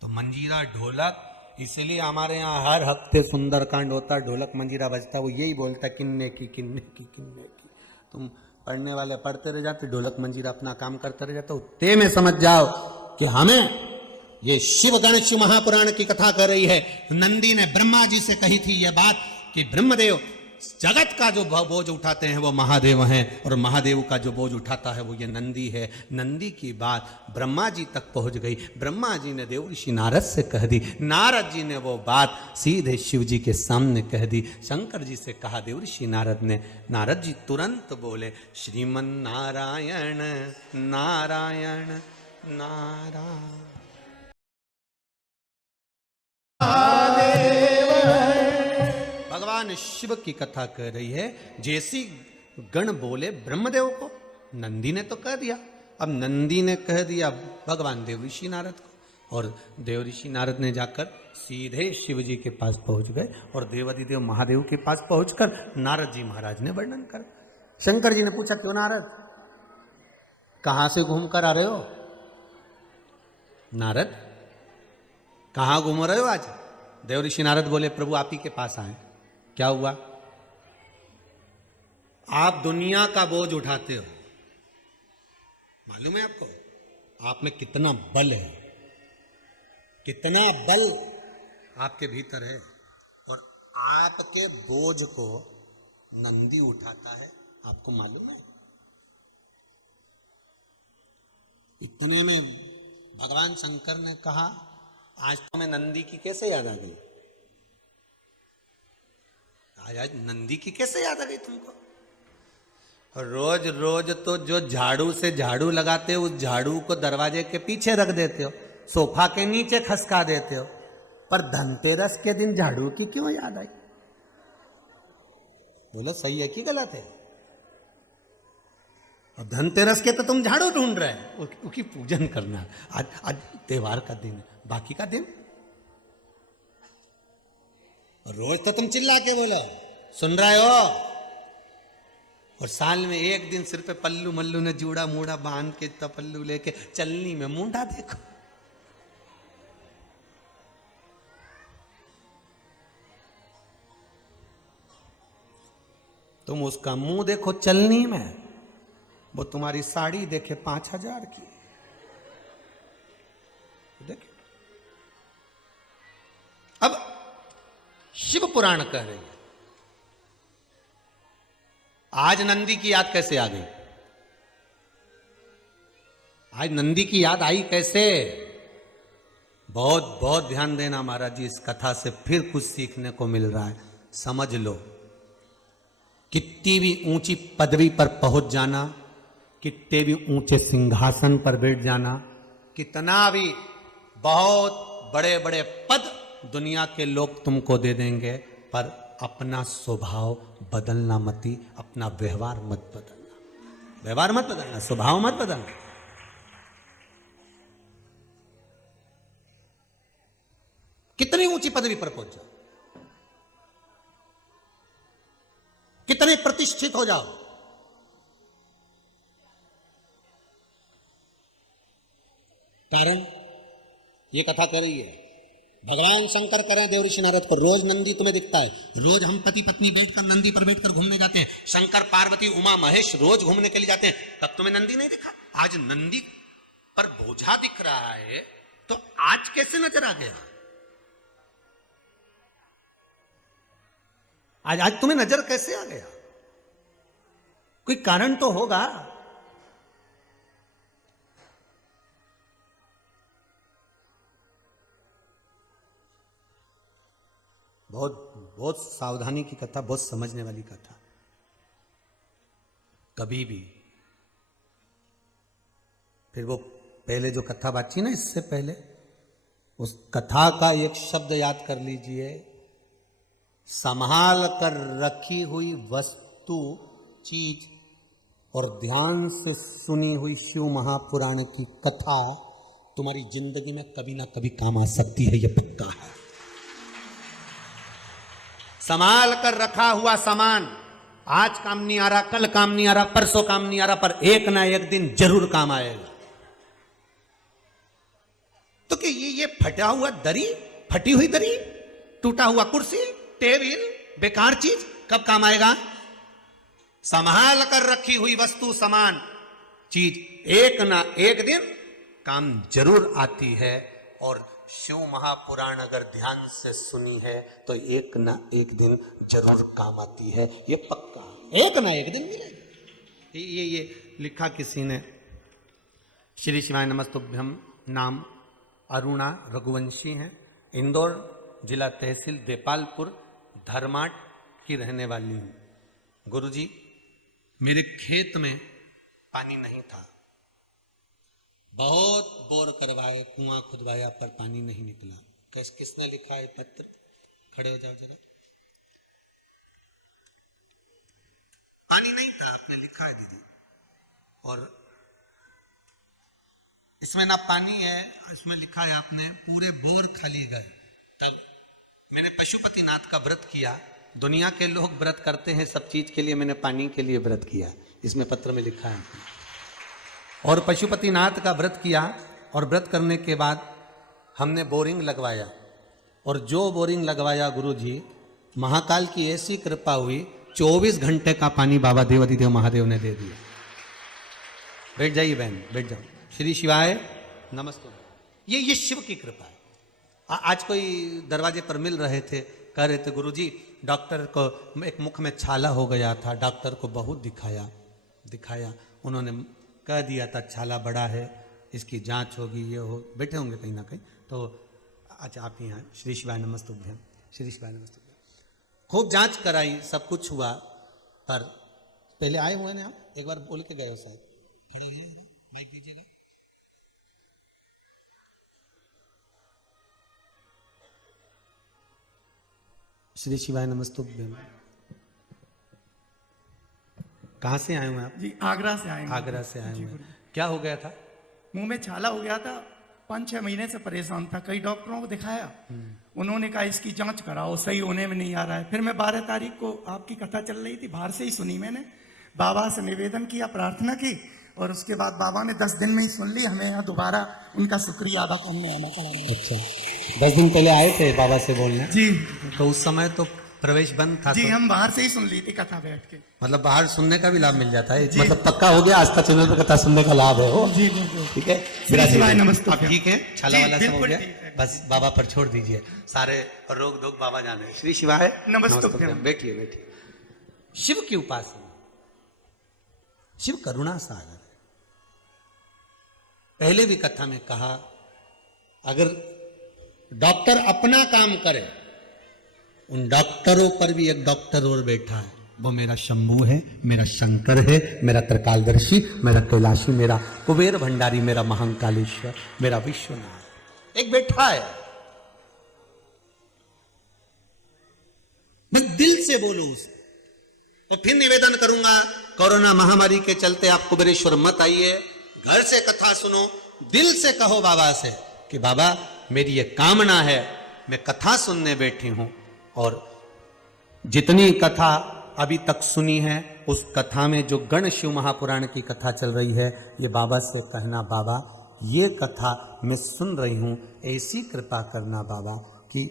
तो मंजीरा ढोलक, इसलिए हमारे यहाँ हर हफ्ते सुंदरकांड होता है, ढोलक मंजीरा बजता, वो यही बोलता है किन्ने की, किन्ने की, किन्ने की। तुम पढ़ने वाले पढ़ते रह जाते, ढोलक मंजीरा अपना काम करते रह जाते। उतने में समझ जाओ कि हमें ये शिव गणेश महापुराण की कथा कर रही है। नंदी ने ब्रह्मा जी से कही थी यह बात कि ब्रह्मदेव, जगत का जो बोझ उठाते हैं वो महादेव हैं, और महादेव का जो बोझ उठाता है वो ये नंदी है। नंदी की बात ब्रह्मा जी तक पहुंच गई। ब्रह्मा जी ने देव ऋषि नारद से कह दी, नारद जी ने वो बात सीधे शिव जी के सामने कह दी। शंकर जी से कहा देव ऋषि नारद ने, नारद जी तुरंत बोले श्रीमन नारायण नारायण नारायण। भगवान शिव की कथा कह रही है। जैसी गण बोले ब्रह्मदेव को, नंदी ने तो कह दिया। अब नंदी ने कह दिया भगवान देव ऋषि नारद को, और देव ऋषि नारद ने जाकर सीधे शिव जी के पास पहुंच गए, और देवादिदेव महादेव के पास पहुंचकर नारद जी महाराज ने वर्णन कर। शंकर जी ने पूछा क्यों नारद, कहां से घूम कर आ रहे हो? नारद कहां घूम रहे हो आज? देव ऋषि नारद बोले प्रभु आप ही के पास आए। क्या हुआ? आप दुनिया का बोझ उठाते हो, मालूम है आपको? आप में कितना बल है, कितना बल आपके भीतर है, और आपके बोझ को नंदी उठाता है, आपको मालूम है? इतने में भगवान शंकर ने कहा आज तुम्हें नंदी की कैसे याद आ गई? आज नंदी की कैसे याद आ गई तुमको? रोज रोज तो जो झाड़ू से झाड़ू लगाते हो, उस झाड़ू को दरवाजे के पीछे रख देते हो, सोफा के नीचे खसका देते हो, पर धनतेरस के दिन झाड़ू की क्यों याद आई? बोलो सही है कि गलत है? और धनतेरस के तो तुम झाड़ू ढूंढ रहे हैं, उसकी पूजन करना। आज त्योहार का दिन, बाकी का दिन रोज तो तुम चिल्ला के बोलो सुन रहे हो, और साल में एक दिन सिर पे पल्लू मल्लू ने जूड़ा मूड़ा बांध के पल्लू लेके चलनी में मुंडा देखो। तुम उसका मुंह देखो चलनी में, वो तुम्हारी साड़ी देखे 5,000 की। देखिए अब शिव पुराण कह रही है आज नंदी की याद कैसे आ गई? आज नंदी की याद आई कैसे? बहुत बहुत ध्यान देना महाराज जी, इस कथा से फिर कुछ सीखने को मिल रहा है। समझ लो, कितनी भी ऊंची पदवी पर पहुंच जाना, कितने भी ऊंचे सिंहासन पर बैठ जाना, कितना भी बहुत बड़े बड़े पद दुनिया के लोग तुमको दे देंगे, पर अपना स्वभाव बदलना मत, अपना व्यवहार मत बदलना। व्यवहार मत बदलना, स्वभाव मत बदलना। कितनी ऊंची पदवी पर पहुंच जाओ, कितने प्रतिष्ठित हो जाओ, कारण ये कथा कर रही है, भगवान शंकर करें देव ऋषि नारद को, रोज नंदी तुम्हें दिखता है, रोज हम पति पत्नी बैठकर नंदी पर बैठकर घूमने जाते हैं, शंकर पार्वती उमा महेश रोज घूमने के लिए जाते हैं, तब तुम्हें नंदी नहीं दिखा? आज नंदी पर बोझा दिख रहा है, तो आज कैसे नजर आ गया? आज तुम्हें नजर कैसे आ गया? कोई कारण तो होगा। बहुत बहुत सावधानी की कथा, बहुत समझने वाली कथा। कभी भी फिर वो पहले जो कथा बात थी ना, इससे पहले उस कथा का एक शब्द याद कर लीजिए, संभाल कर रखी हुई वस्तु चीज और ध्यान से सुनी हुई शिव महापुराण की कथा तुम्हारी जिंदगी में कभी ना कभी काम आ सकती है, यह पक्का है। संभाल कर रखा हुआ सामान आज काम नहीं आ रहा, कल काम नहीं आ रहा, परसों काम नहीं आ रहा, पर एक ना एक दिन जरूर काम आएगा। तो कि ये फटा हुआ दरी, फटी हुई दरी, टूटा हुआ कुर्सी, टेबल, बेकार चीज कब काम आएगा? संभाल कर रखी हुई वस्तु सामान चीज एक ना एक दिन काम जरूर आती है। और शिव महापुराण अगर ध्यान से सुनी है तो एक ना एक दिन जरूर काम आती है, ये पक्का, एक ना एक दिन मिलेगा। ये लिखा किसी ने, श्री शिवाय नमस्तुभ्यम, नाम अरुणा रघुवंशी हैं, इंदौर जिला तहसील देपालपुर धर्माट की रहने वाली हूं। गुरुजी, मेरे खेत में पानी नहीं था, बहुत बोर करवाए, कुआं खुदवाया, पर पानी नहीं निकला। किसने लिखा है पत्र? खड़े हो जाओ जरा। पानी नहीं था, आपने लिखा है दीदी, और इसमें ना पानी है, इसमें लिखा है आपने पूरे बोर खाली गए। तब मैंने पशुपतिनाथ का व्रत किया, दुनिया के लोग व्रत करते हैं सब चीज के लिए, मैंने पानी के लिए व्रत किया, इसमें पत्र में लिखा है। और पशुपतिनाथ का व्रत किया, और व्रत करने के बाद हमने बोरिंग लगवाया, और जो बोरिंग लगवाया गुरुजी, महाकाल की ऐसी कृपा हुई, 24 घंटे का पानी बाबा देवाधिदेव महादेव ने दे दिया। बैठ जाइए बहन, बैठ जाओ। श्री शिवाय नमस्ते। ये शिव की कृपा है। आज कोई दरवाजे पर मिल रहे थे, कह रहे थे गुरुजी डॉक्टर को एक मुख में छाला हो गया था, डॉक्टर को बहुत दिखाया, उन्होंने कह दिया था छाला बड़ा है, इसकी जांच होगी, ये हो, बैठे होंगे कहीं ना कहीं। तो अच्छा आप यहाँ, श्री शिवाय नमस्तुभ्यम, श्री शिवाय नमस्तुभ्यम, खूब जांच कराई, सब कुछ हुआ, पर पहले आए हुए ना आप, एक बार बोल के गए हो शायद, खड़े हो जाइए, माइक दीजिएगा। श्री शिवाय नमस्तुभ्यम। कहाँ से आए हुए आप? जी आगरा से आए हैं। आगरा से आए हुए। क्या हो गया था? मुंह में छाला हो गया था, 5-6 महीने से परेशान था, कई डॉक्टरों को दिखाया, उन्होंने कहा इसकी जांच कराओ, सही होने में नहीं आ रहा है। फिर मैं 12 तारीख को आपकी कथा चल रही थी, बाहर से ही सुनी मैंने, बाबा से निवेदन किया, प्रार्थना की, और उसके बाद बाबा ने 10 दिन में ही सुन ली। हमें यहाँ दोबारा उनका शुक्रिया अदा करने आना पड़ा। अच्छा, 10 दिन पहले आए थे बाबा से बोलने? जी। तो उस समय तो प्रवेश बंद था? जी तो हम बाहर से ही सुन ली थी कथा बैठ के। मतलब बाहर सुनने का भी लाभ मिल जाता है, मतलब पक्का हो गया, आस्था चैनल पर कथा सुनने का लाभ है वो। जी बिल्कुल। ठीक है, नमस्ते। आप ठीक है? छाला वाला सब हो गया, बस बाबा पर छोड़ दीजिए, सारे रोग धोग बाबा जाने। श्री शिवाय नमस्ते। बैठिए बैठिए। शिव की उपासना, शिव करुणा सागर है। पहले भी कथा में कहा, अगर डॉक्टर अपना काम करे, उन डॉक्टरों पर भी एक डॉक्टर और बैठा है, वो मेरा शंभू है, मेरा शंकर है, मेरा त्रिकालदर्शी, मेरा कैलाशी, मेरा कुबेर भंडारी, मेरा महाकालेश्वर, मेरा विश्वनाथ, एक बैठा है। बस दिल से बोलो उसे। तो फिर निवेदन करूंगा, कोरोना महामारी के चलते आप कुबेरेश्वर मत आइए, घर से कथा सुनो, दिल से कहो बाबा से कि बाबा मेरी ये कामना है, मैं कथा सुनने बैठी हूं, और जितनी कथा अभी तक सुनी है उस कथा में जो गण शिव महापुराण की कथा चल रही है, ये बाबा से कहना, बाबा ये कथा मैं सुन रही हूं, ऐसी कृपा करना बाबा कि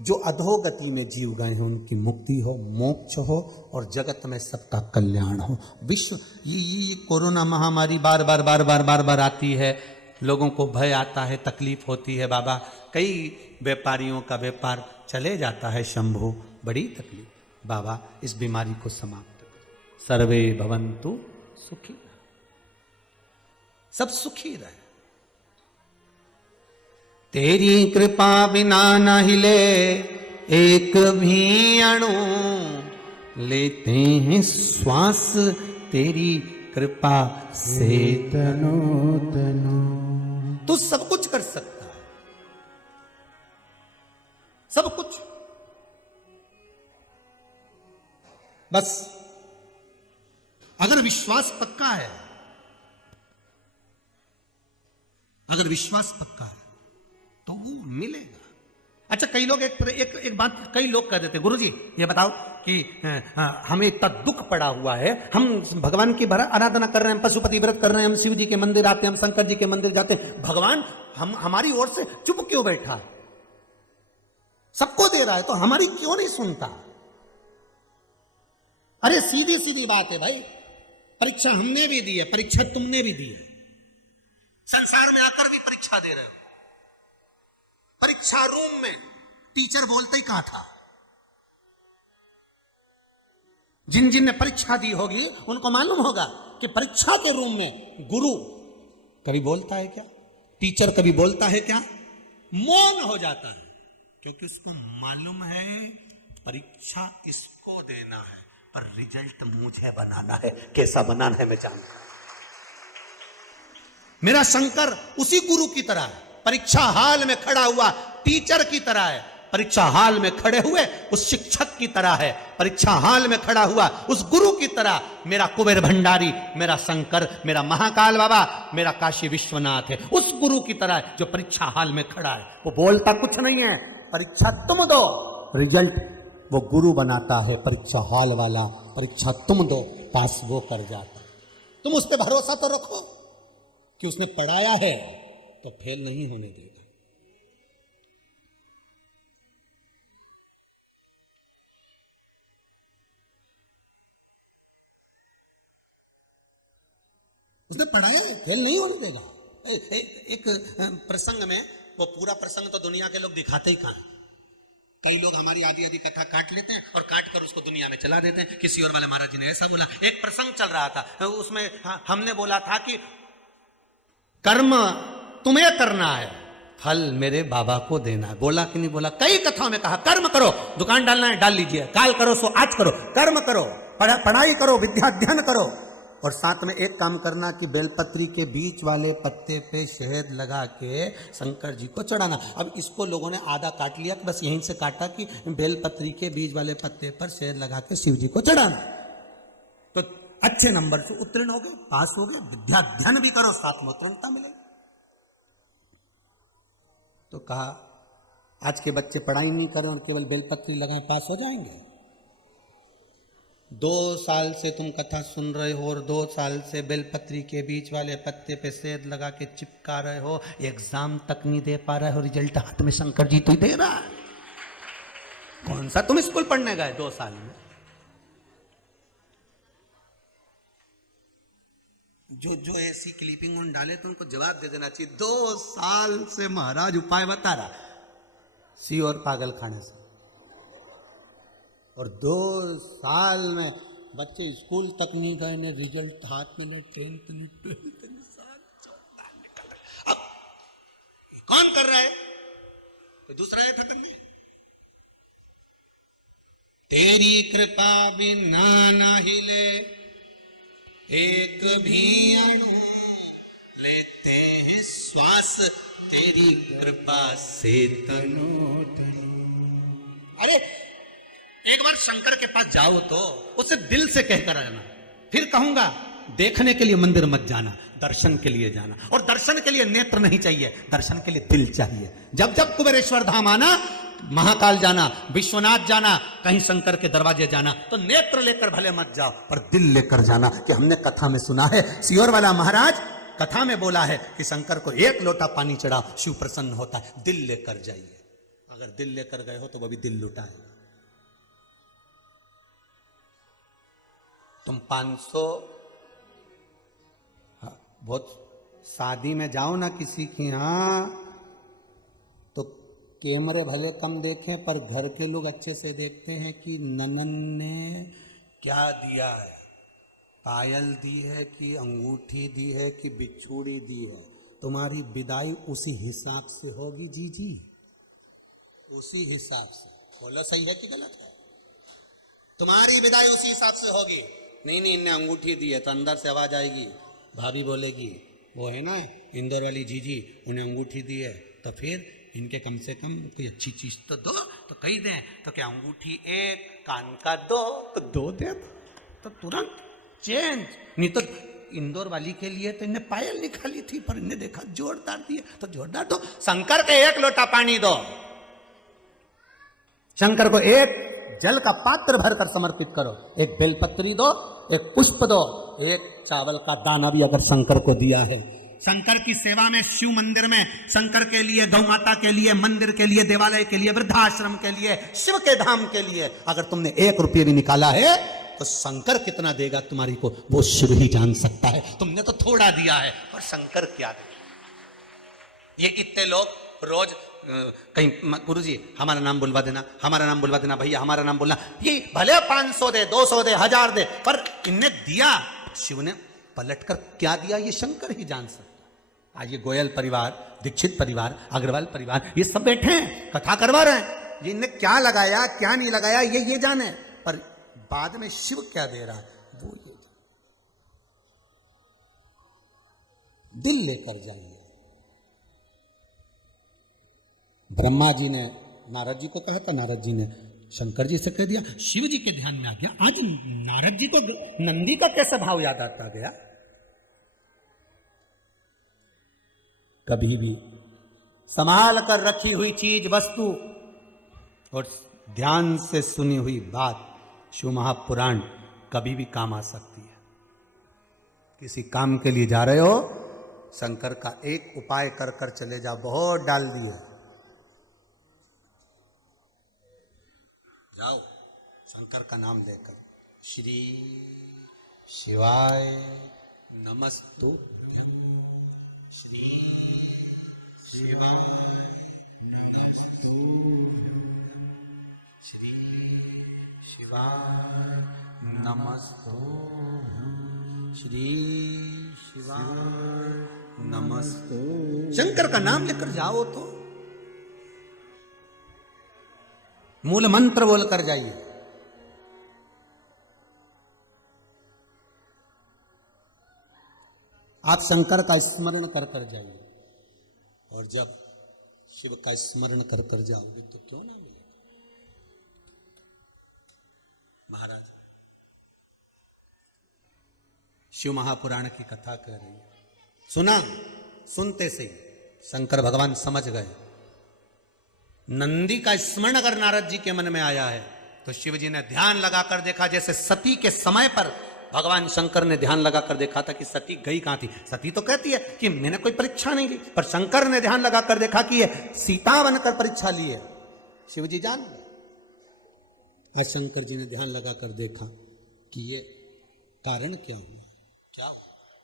जो अधोगति में जीव गए हैं उनकी मुक्ति हो, मोक्ष हो, और जगत में सबका कल्याण हो। विश्व ये कोरोना महामारी बार बार बार बार बार बार आती है, लोगों को भय आता है, तकलीफ होती है बाबा, कई व्यापारियों का व्यापार चले जाता है शंभू, बड़ी तकलीफ। बाबा इस बीमारी को समाप्त करो, सर्वे भवन्तु सुखी, सब सुखी रहे। तेरी कृपा बिना न हिले एक भी अणु, लेते हैं श्वास तेरी कृपा से तनो तनो। तू सब कुछ कर सकता है, सब कुछ, बस अगर विश्वास पक्का है, अगर विश्वास पक्का है तो वो मिलेगा। अच्छा, कई लोग एक बात कई लोग कह देते, गुरुजी ये बताओ कि हमें इतना दुख पड़ा हुआ है, हम भगवान की आराधना कर रहे हैं, पशुपति व्रत कर रहे हैं, हम शिव जी के मंदिर आते हैं, हम शंकर जी के मंदिर जाते हैं, भगवान हमारी ओर से चुप क्यों बैठा है? सबको दे रहा है तो हमारी क्यों नहीं सुनता? अरे सीधी सीधी बात है भाई, परीक्षा हमने भी दी है, परीक्षा तुमने भी दी है, संसार में आकर भी परीक्षा दे रहे हो। परीक्षा रूम में टीचर बोलते ही कहा था, जिन जिन ने परीक्षा दी होगी उनको मालूम होगा कि परीक्षा के रूम में गुरु कभी बोलता है क्या, टीचर कभी बोलता है क्या? मौन हो जाता है, क्योंकि उसको मालूम है परीक्षा इसको देना है, पर रिजल्ट मुझे बनाना है। कैसा बनाना है मैं जानता हूं। मेरा शंकर उसी गुरु की तरह है, परीक्षा हाल में खड़ा हुआ टीचर की तरह है, परीक्षा हाल में खड़े हुए उस शिक्षक की तरह है, परीक्षा हाल में खड़ा हुआ उस गुरु की तरह मेरा कुबेर भंडारी, मेरा शंकर, मेरा महाकाल बाबा, मेरा काशी विश्वनाथ है, उस गुरु की तरह है जो परीक्षा हाल में खड़ा है। वो बोलता कुछ नहीं है, परीक्षा तुम दो, रिजल्ट वो गुरु बनाता है, परीक्षा हॉल वाला, परीक्षा तुम दो, पास वो कर जाता। तुम उस पर भरोसा तो रखो कि उसने पढ़ाया है तो फेल नहीं होने देगा। उसने पढ़ाया है, फेल नहीं होने देगा। एक प्रसंग में, वो पूरा प्रसंग तो दुनिया के लोग दिखाते ही कहां, कई लोग हमारी आधी आधी कथा काट लेते हैं और काट कर उसको दुनिया में चला देते हैं। किसी और वाले महाराज जी ने ऐसा बोला, एक प्रसंग चल रहा था, उसमें हमने बोला था कि कर्म तुम्हें करना है, फल मेरे बाबा को देना है। बोला कि नहीं बोला? कई कथाओं में कहा कर्म करो, दुकान डालना है डाल लीजिए, काल करो सो आज करो, कर्म करो, पढ़ाई करो, विद्या अध्ययन करो, और साथ में एक काम करना कि बेलपत्री के बीच वाले पत्ते पे शहद लगा के शंकर जी को चढ़ाना। अब इसको लोगों ने आधा काट लिया, बस यहीं से काटा कि बेलपत्री के बीच वाले पत्ते पर शहद लगा के शिव जी को चढ़ाना। तो अच्छे नंबर से उत्तीर्ण हो गए, पास हो गए, विद्या अध्ययन भी करो, साथ में उत्तीर्णता मिलेगी। तो कहा आज के बच्चे पढ़ाई नहीं करें और केवल बेलपत्री लगाए पास हो जाएंगे? 2 साल से तुम कथा सुन रहे हो और 2 साल से बेलपत्री के बीच वाले पत्ते पे सेद लगा के चिपका रहे हो, एग्जाम तक नहीं दे पा रहे हो, रिजल्ट हाथ में शंकर जी तो ही दे रहा है। कौन सा तुम स्कूल पढ़ने गए 2 साल में? जो ऐसी क्लिपिंग उन डाले तो उनको जवाब दे देना चाहिए। 2 साल से महाराज उपाय बता रहा, सी और पागल खाने से, और 2 साल में बच्चे स्कूल तक नहीं गए, ने रिजल्ट हाथ में, ने 10th ने 12th कौन कर रहा है? तो दूसरा है ठकन में। तेरी कृपा बिना ना हिले एक भी अणु, लेते हैं श्वास तेरी कृपा से तनो तनो। अरे एक बार शंकर के पास जाओ तो उसे दिल से कहकर आना। फिर कहूंगा देखने के लिए मंदिर मत जाना, दर्शन के लिए जाना। और दर्शन के लिए नेत्र नहीं चाहिए, दर्शन के लिए दिल चाहिए। जब जब कुबेरेश्वर धाम आना, महाकाल जाना, विश्वनाथ जाना, कहीं शंकर के दरवाजे जाना, तो नेत्र लेकर भले मत जाओ पर दिल लेकर जाना। कि हमने कथा में सुना है, सियोर वाला महाराज कथा में बोला है कि शंकर को एक लोटा पानी चढ़ा शिव प्रसन्न होता है। दिल लेकर जाइए। अगर दिल लेकर गए हो तो वो भी दिल लुटाएगा। तुम 500 बहुत शादी में जाओ ना किसी की, हाँ तो कैमरे भले कम देखें पर घर के लोग अच्छे से देखते हैं कि ननन ने क्या दिया है, पायल दी है कि अंगूठी दी है कि बिछुड़ी दी है। तुम्हारी विदाई उसी हिसाब से होगी जी, उसी हिसाब से। बोलो सही है कि गलत है? तुम्हारी विदाई उसी हिसाब से होगी। नहीं इनने अंगूठी दी है तो अंदर से आवाज आएगी, भाभी बोलेगी वो है ना इंदौर वाली जीजी, उन्हें अंगूठी दी है तो फिर इनके कम से कम कोई अच्छी चीज तो दो। तो कही दें तो क्या अंगूठी एक, कान का दो, तो 2 दे तो तुरंत चेंज। नहीं तो इंदौर वाली के लिए तो इन्हें पायल निकाली थी पर इन्हें देखा जोरदार दिए तो जोरदार दो। शंकर के 1 लोटा पानी दो, शंकर को 1 जल का पात्र भरकर समर्पित करो। 1 बेलपत्री दो, 1 पुष्प दो, 1 चावल का दाना भी अगर शंकर को दिया है। शंकर की सेवा में, शिव मंदिर में, शंकर के लिए, गौ माता के लिए, मंदिर के लिए, देवालय के लिए, वृद्धाश्रम के लिए, शिव के धाम के लिए अगर तुमने 1 रुपये भी निकाला है तो शंकर कितना देगा तुम्हारी को वो शिव ही जान सकता है। तुमने तो थोड़ा दिया है और शंकर क्या देगा। ये कितने लोग रोज कहीं गुरुजी हमारा नाम बुलवा देना, हमारा नाम बुलवा देना, भैया हमारा नाम बोलना। ये भले 500 दे, 200 दे, 1000 दे, पर इनने दिया, शिव ने पलटकर क्या दिया ये शंकर ही जान सकता। आज ये गोयल परिवार, दीक्षित परिवार, अग्रवाल परिवार ये सब बैठे हैं कथा करवा रहे हैं। ये इनने क्या लगाया क्या नहीं लगाया ये जाने, पर बाद में शिव क्या दे रहा है वो ये जाने। दिल लेकर जाइए। ब्रह्मा जी ने नारद जी को कहा था, नारद जी ने शंकर जी से कह दिया, शिव जी के ध्यान में आ गया। आज नारद जी को नंदी का कैसा भाव याद आता गया। कभी भी संभाल कर रखी हुई चीज, वस्तु और ध्यान से सुनी हुई बात, शिव महापुराण कभी भी काम आ सकती है। किसी काम के लिए जा रहे हो, शंकर का एक उपाय कर कर चले जाओ। बहुत डाल दिए, जाओ शंकर का नाम लेकर, श्री शिवाय नमस्तुभ्यं, श्री शिवाय नमस्तुभ्यं, श्री शिवाय नमस्तुभ्यं, श्री शिवाय नमस्तुभ्यं। शंकर का नाम लेकर जाओ तो मूल मंत्र बोलकर जाइए। आप शंकर का स्मरण कर कर जाइए, और जब शिव का स्मरण कर कर जाओगे तो क्यों ना मिलेगा। महाराज शिव महापुराण की कथा कह रही है, सुना, सुनते से शंकर भगवान समझ गए। नंदी का स्मरण अगर नारद जी के मन में आया है तो शिव जी ने ध्यान लगाकर देखा, जैसे सती के समय पर भगवान शंकर ने ध्यान लगाकर देखा था कि सती गई कहां थी। सती तो कहती है कि मैंने कोई परीक्षा नहीं ली, पर शंकर ने ध्यान लगाकर देखा कि ये सीता बनकर परीक्षा ली है। शिव जी जान गए। आज शंकर जी ने ध्यान लगाकर देखा कि ये कारण क्या हुआ, क्या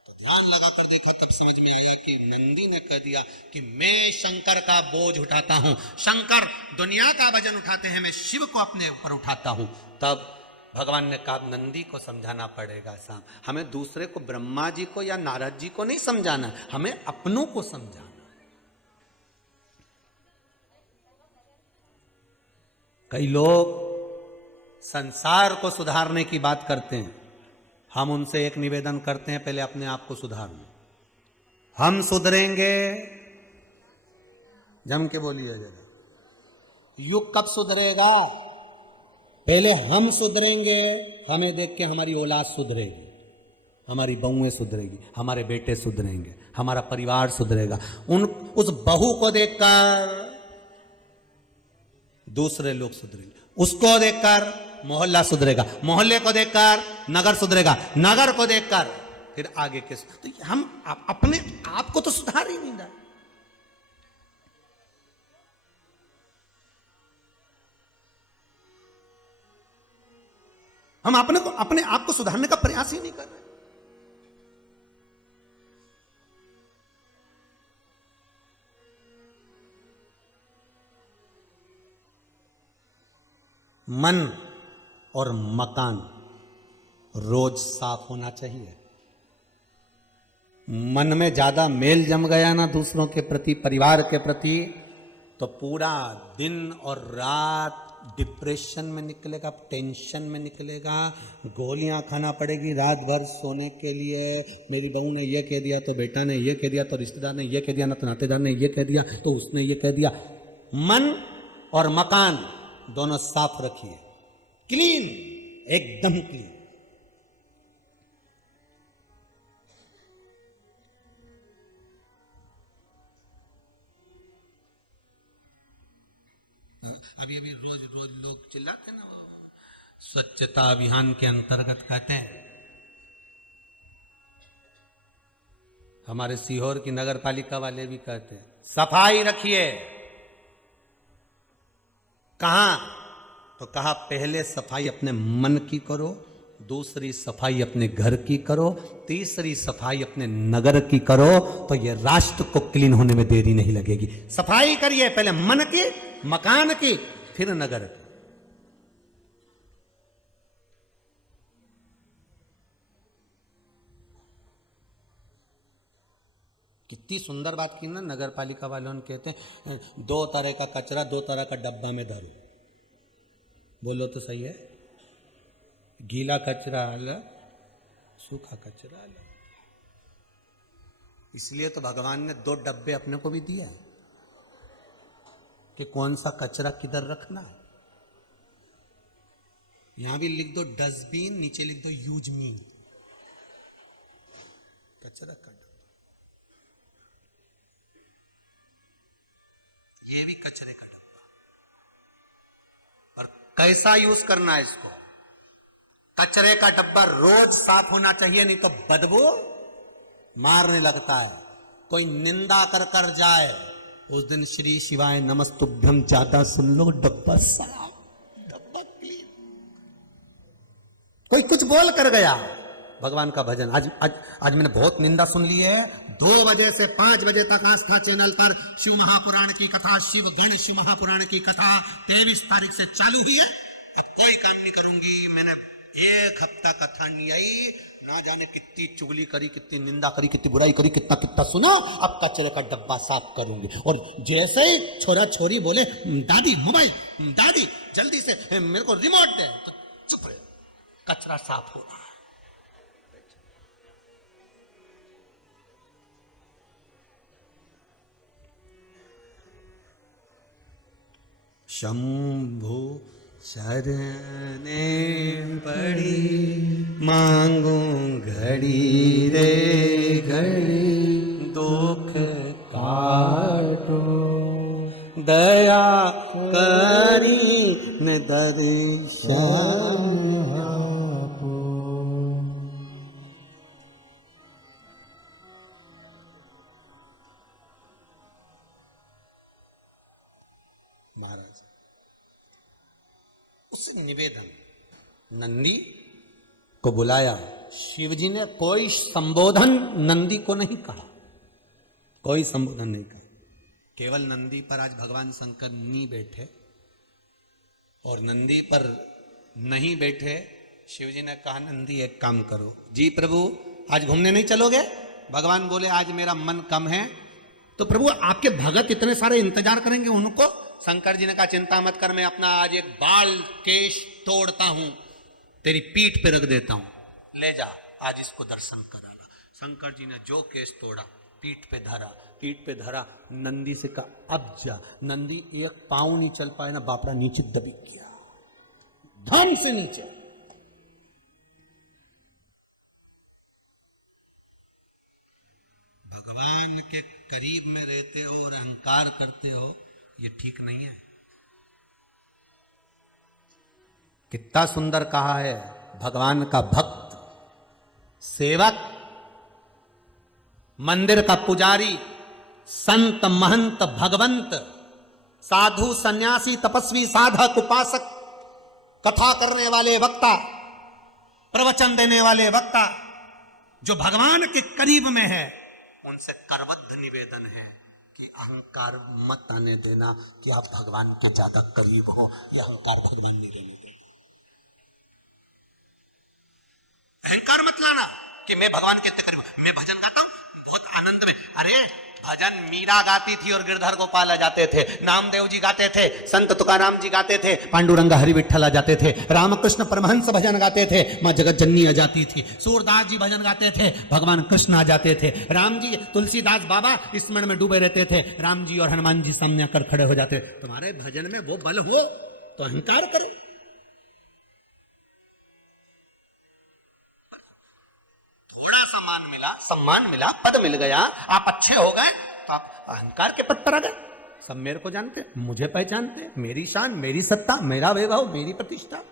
तो ध्यान लगाकर देखा, तब समझ में आया कि नंदी ने कह दिया कि मैं शंकर का बोझ उठाता हूं, शंकर दुनिया का वजन उठाते हैं, मैं शिव को अपने ऊपर उठाता हूं। तब भगवान ने कहा नंदी को समझाना पड़ेगा साहब, हमें दूसरे को, ब्रह्मा जी को या नारद जी को नहीं समझाना, हमें अपनों को समझाना। कई लोग संसार को सुधारने की बात करते हैं, हम उनसे एक निवेदन करते हैं, पहले अपने आप को सुधार लो। हम सुधरेंगे, जम के बोलिए जरा, युग कब सुधरेगा? पहले हम सुधरेंगे, हमें देख के हमारी औलाद सुधरेगी, हमारी बहुएं सुधरेगी, हमारे बेटे सुधरेंगे, हमारा परिवार सुधरेगा। उस बहू को देखकर दूसरे लोग सुधरेंगे, उसको देखकर मोहल्ला सुधरेगा, मोहल्ले को देखकर नगर सुधरेगा, नगर को देखकर फिर आगे के। तो हम अपने आप को तो सुधार ही नहीं रहे। हम अपने आप को सुधारने का प्रयास ही नहीं कर रहे। मन और मकान रोज साफ होना चाहिए। मन में ज्यादा मेल जम गया ना दूसरों के प्रति, परिवार के प्रति, तो पूरा दिन और रात डिप्रेशन में निकलेगा, टेंशन में निकलेगा, गोलियां खाना पड़ेगी रात भर सोने के लिए। मेरी बहू ने ये कह दिया तो बेटा ने ये कह दिया तो रिश्तेदार ने ये कह दिया ना तो नातेदार ने ये कह दिया तो उसने ये कह दिया। मन और मकान दोनों साफ रखिए, क्लीन, एकदम क्लीन। अभी रोज लोग चिल्लाते ना, स्वच्छता अभियान के अंतर्गत कहते हैं, हमारे सीहोर की नगर पालिका वाले भी कहते हैं सफाई रखिए। कहां? तो कहा पहले सफाई अपने मन की करो, दूसरी सफाई अपने घर की करो, तीसरी सफाई अपने नगर की करो, तो यह राष्ट्र को क्लीन होने में देरी नहीं लगेगी। सफाई करिए पहले मन की, मकान की, फिर नगर की। कितनी सुंदर बात की ना नगर पालिका वालों ने, कहते हैं 2 तरह का कचरा 2 तरह का डब्बा में धरो। बोलो तो सही है, गीला कचरा अलग, सूखा कचरा अलग। इसलिए तो भगवान ने 2 डब्बे अपने को भी दिया कि कौन सा कचरा किधर रखना है। यहां भी लिख दो डस्टबिन, नीचे लिख दो यूज मी, कचरा का डब्बा। ये भी कचरे का डब्बा, पर कैसा यूज करना है इसको। कचरे का डब्बा रोज साफ होना चाहिए, नहीं तो बदबू मारने लगता है। कोई निंदा कर कर जाए, उस दिन श्री शिवाय नमस्तुभ्यम ज्यादा सुन लो, डब्बा साफ, डब्बा क्लीन। कोई कुछ बोल कर गया, भगवान का भजन। आज मैंने बहुत निंदा सुन ली है। 2 बजे से 5 बजे तक आस्था चैनल पर शिव महापुराण की कथा, शिव गण शिव महापुराण की कथा 23 तारीख से चालू हुई है। अब कोई काम नहीं करूंगी। मैंने 1 हफ्ता कथा नहीं आई, ना जाने कितनी चुगली करी, कितनी निंदा करी, कितनी बुराई करी, कितना सुना। अब कचरे का डब्बा साफ करूंगी। और जैसे ही छोरा छोरी बोले दादी मोबाइल, दादी जल्दी से मेरे को रिमोट दे, तो चुप रहे, कचरा साफ हो रहा है। शंभु शरणे पड़ी, मांगू घड़ी रे घड़ी, दुख काटो दया करी न दर्शन आपो। महाराज उससे निवेदन, नंदी को बुलाया। शिवजी ने कोई संबोधन नंदी को नहीं कहा, कोई संबोधन नहीं कहा। केवल नंदी पर आज भगवान शंकर नहीं बैठे, और नंदी पर नहीं बैठे, शिवजी ने कहा नंदी एक काम करो। जी प्रभु आज घूमने नहीं चलोगे? भगवान बोले आज मेरा मन कम है। तो प्रभु आपके भगत इतने सारे इंतजार करेंगे, उनको शंकर जी ने कहा चिंता मत कर, मैं अपना आज एक बाल केश तोड़ता हूं, तेरी पीठ पे रख देता हूं, ले जा आज इसको दर्शन कराना। शंकर जी ने जो केश तोड़ा पीठ पे धरा, नंदी से कहा अब जा। नंदी एक पांव नहीं चल पाया ना, बापड़ा नीचे दबिक गया, धम से नीचे। भगवान के करीब में रहते हो और अहंकार करते हो, ये ठीक नहीं है। कितना सुंदर कहा है, भगवान का भक्त, सेवक, मंदिर का पुजारी, संत महंत भगवंत, साधु सन्यासी तपस्वी साधक उपासक, कथा करने वाले वक्ता, प्रवचन देने वाले वक्ता, जो भगवान के करीब में है, उनसे करबद्ध निवेदन है कि अहंकार मत आने देना कि आप भगवान के ज्यादा करीब हो, यह अहंकार भगवान नहीं रहने देते। अहंकार मत लाना कि मैं भगवान के करीब, मैं भजन गाता हूं बहुत आनंद में। अरे भजन मीरा गाती थी और गिरधर गोपाल आ जाते थे, नामदेव जी गाते थे, संत तुकाराम जी गाते थे, पांडुरंग हरि विठ्ठल आ जाते थे, रामकृष्ण परमहंस भजन गाते थे, मां जगत जननी आ जाती थी, सूरदास जी भजन गाते थे, भगवान कृष्ण आ जाते थे, राम जी तुलसीदास बाबा स्मरण में डूबे रहते थे, राम जी और हनुमान जी सामने आकर खड़े हो जाते। तुम्हारे भजन में वो बल हो तो अहंकार करो। थोड़ा सम्मान मिला, पद मिल गया, आप अच्छे हो गए, तो आप अहंकार के पद पर आ गए। सब मेरे को जानते, मुझे पहचानते, मेरी शान, मेरी सत्ता, मेरा वैभव, मेरी प्रतिष्ठा।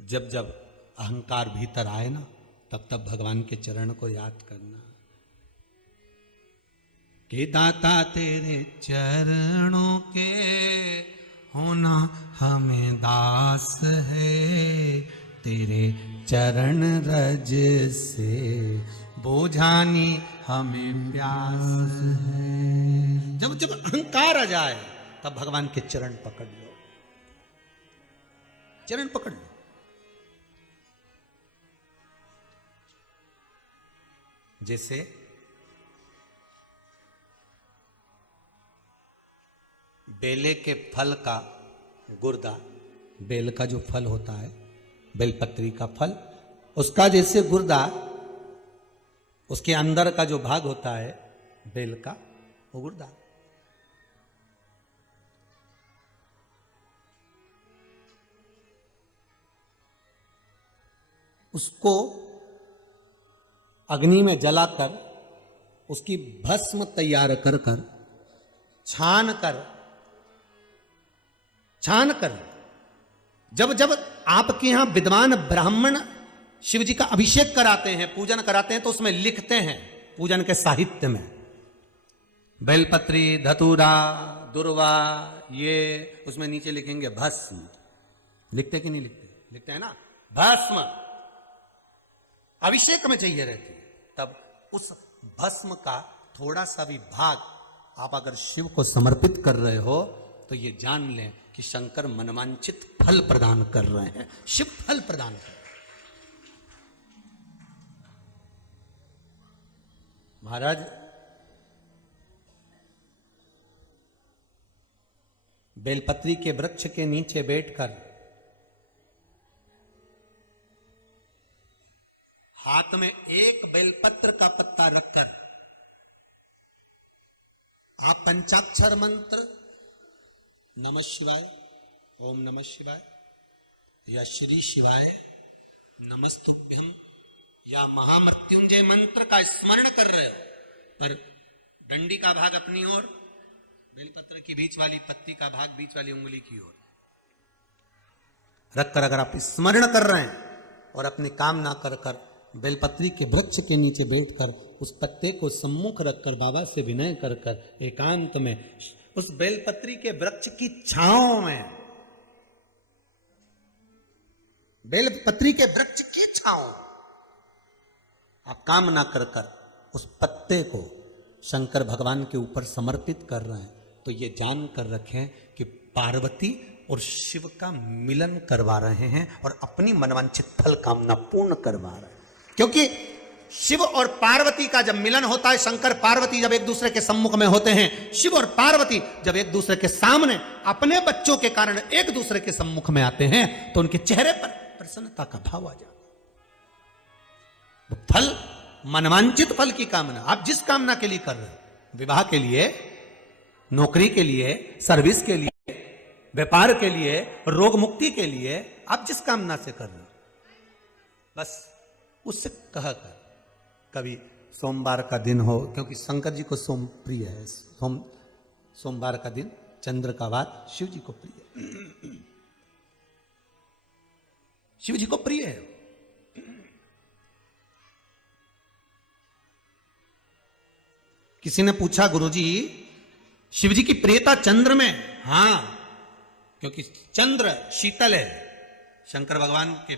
जब जब अहंकार भीतर आए ना, तब तब भगवान के चरण को याद करना कि दाता तेरे चरणों के होना हमें दास है, तेरे चरण रज से बोझानी हमें प्यास है। जब जब अहंकार आ जाए तब भगवान के चरण पकड़ लो, चरण पकड़ लो। जैसे बेले के फल का गुर्दा, बेल का जो फल होता है, बेलपत्री का फल, उसका जैसे गुर्दा, उसके अंदर का जो भाग होता है बेल का, वो गुर्दा। उसको अग्नि में जलाकर उसकी भस्म तैयार कर कर छान कर जब जब आपके यहां विद्वान ब्राह्मण शिव जी का अभिषेक कराते हैं, पूजन कराते हैं, तो उसमें लिखते हैं, पूजन के साहित्य में, बेलपत्री, धतूरा, दुर्वा, ये उसमें नीचे लिखेंगे भस्म। लिखते कि नहीं लिखते? लिखते हैं ना, भस्म अभिषेक में चाहिए रहती है। तब उस भस्म का थोड़ा सा भी भाग आप अगर शिव को समर्पित कर रहे हो तो ये जान लें कि शंकर मनवांचित फल प्रदान कर रहे हैं, शिव फल प्रदान कर रहे हैं। महाराज बेलपत्री के वृक्ष के नीचे बैठकर हाथ में एक बेलपत्र का पत्ता रखकर आप पंचाक्षर मंत्र नमः शिवाय, ओम नमः शिवाय, या श्री शिवाय नमस्तुभ्यम, या महामृत्युंजय मंत्र का स्मरण कर रहे हो, पर डंडी का भाग अपनी ओर, बेलपत्र की बीच वाली पत्ती का भाग बीच वाली उंगली की ओर रखकर अगर आप स्मरण कर रहे हैं और अपनी काम ना कर कर बेलपत्री के वृक्ष के नीचे बैठकर उस पत्ते को सम्मुख रखकर बाबा से विनय कर कर एकांत में उस बेलपत्री के वृक्ष की छांव में, बेलपत्री के वृक्ष की छांव आप काम ना कर कर उस पत्ते को शंकर भगवान के ऊपर समर्पित कर रहे हैं, तो ये जान कर रखें कि पार्वती और शिव का मिलन करवा रहे हैं और अपनी मनवांछित फल कामना पूर्ण करवा रहे हैं। क्योंकि शिव और पार्वती का जब मिलन होता है, शंकर पार्वती जब एक दूसरे के सम्मुख में होते हैं, शिव और पार्वती जब एक दूसरे के सामने अपने बच्चों के कारण एक दूसरे के सम्मुख में आते हैं, तो उनके चेहरे पर प्रसन्नता का भाव आ जाता है। फल, मनवांचित फल की कामना, आप जिस कामना के लिए कर रहे हो, विवाह के लिए, नौकरी के लिए, सर्विस के लिए, व्यापार के लिए, रोग मुक्ति के लिए, आप जिस कामना से कर रहे हो, बस उससे कहा कर। कभी सोमवार का दिन हो, क्योंकि शंकर जी को सोम प्रिय है, सोमवार का दिन, चंद्र का वार शिव जी को प्रिय है, शिव जी को प्रिय है। किसी ने पूछा, गुरुजी शिव जी की प्रियता चंद्र में? हां, क्योंकि चंद्र शीतल है, शंकर भगवान के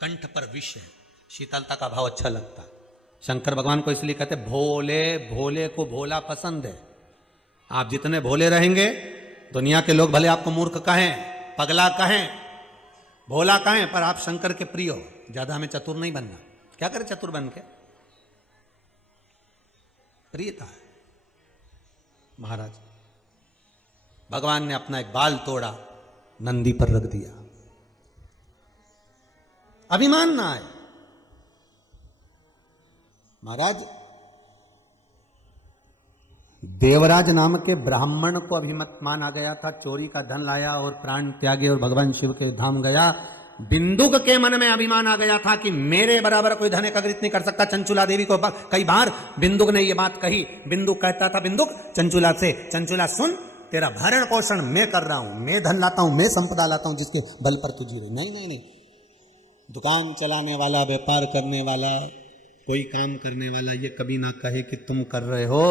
कंठ पर विष है, शीतलता का भाव अच्छा लगता है। शंकर भगवान को इसलिए कहते भोले, भोले को भोला पसंद है। आप जितने भोले रहेंगे, दुनिया के लोग भले आपको मूर्ख कहें, पगला कहें, भोला कहें, पर आप शंकर के प्रिय हो। ज्यादा हमें चतुर नहीं बनना। क्या करें चतुर बन के? प्रियता है। महाराज भगवान ने अपना एक बाल तोड़ा, नंदी पर रख दिया। अभिमान ना आए। महाराज देवराज नाम के ब्राह्मण को अभिमान आ गया था, चोरी का धन लाया और प्राण त्यागे और भगवान शिव के धाम गया। बिंदुक के मन में अभिमान आ गया था कि मेरे बराबर कोई धन एकत्रित नहीं कर सकता। चंचुला देवी को कई बार बिंदुक ने यह बात कही। बिंदुक कहता था, बिंदुक चंचुला से, चंचुला सुन, तेरा भरण पोषण मैं कर रहा हूं, मैं धन लाता हूं, मैं संपदा लाता हूं, जिसके बल पर तुझी रही। नहीं नहीं नहीं, दुकान चलाने वाला, व्यापार करने वाला, कोई काम करने वाला ये कभी ना कहे कि तुम कर रहे हो,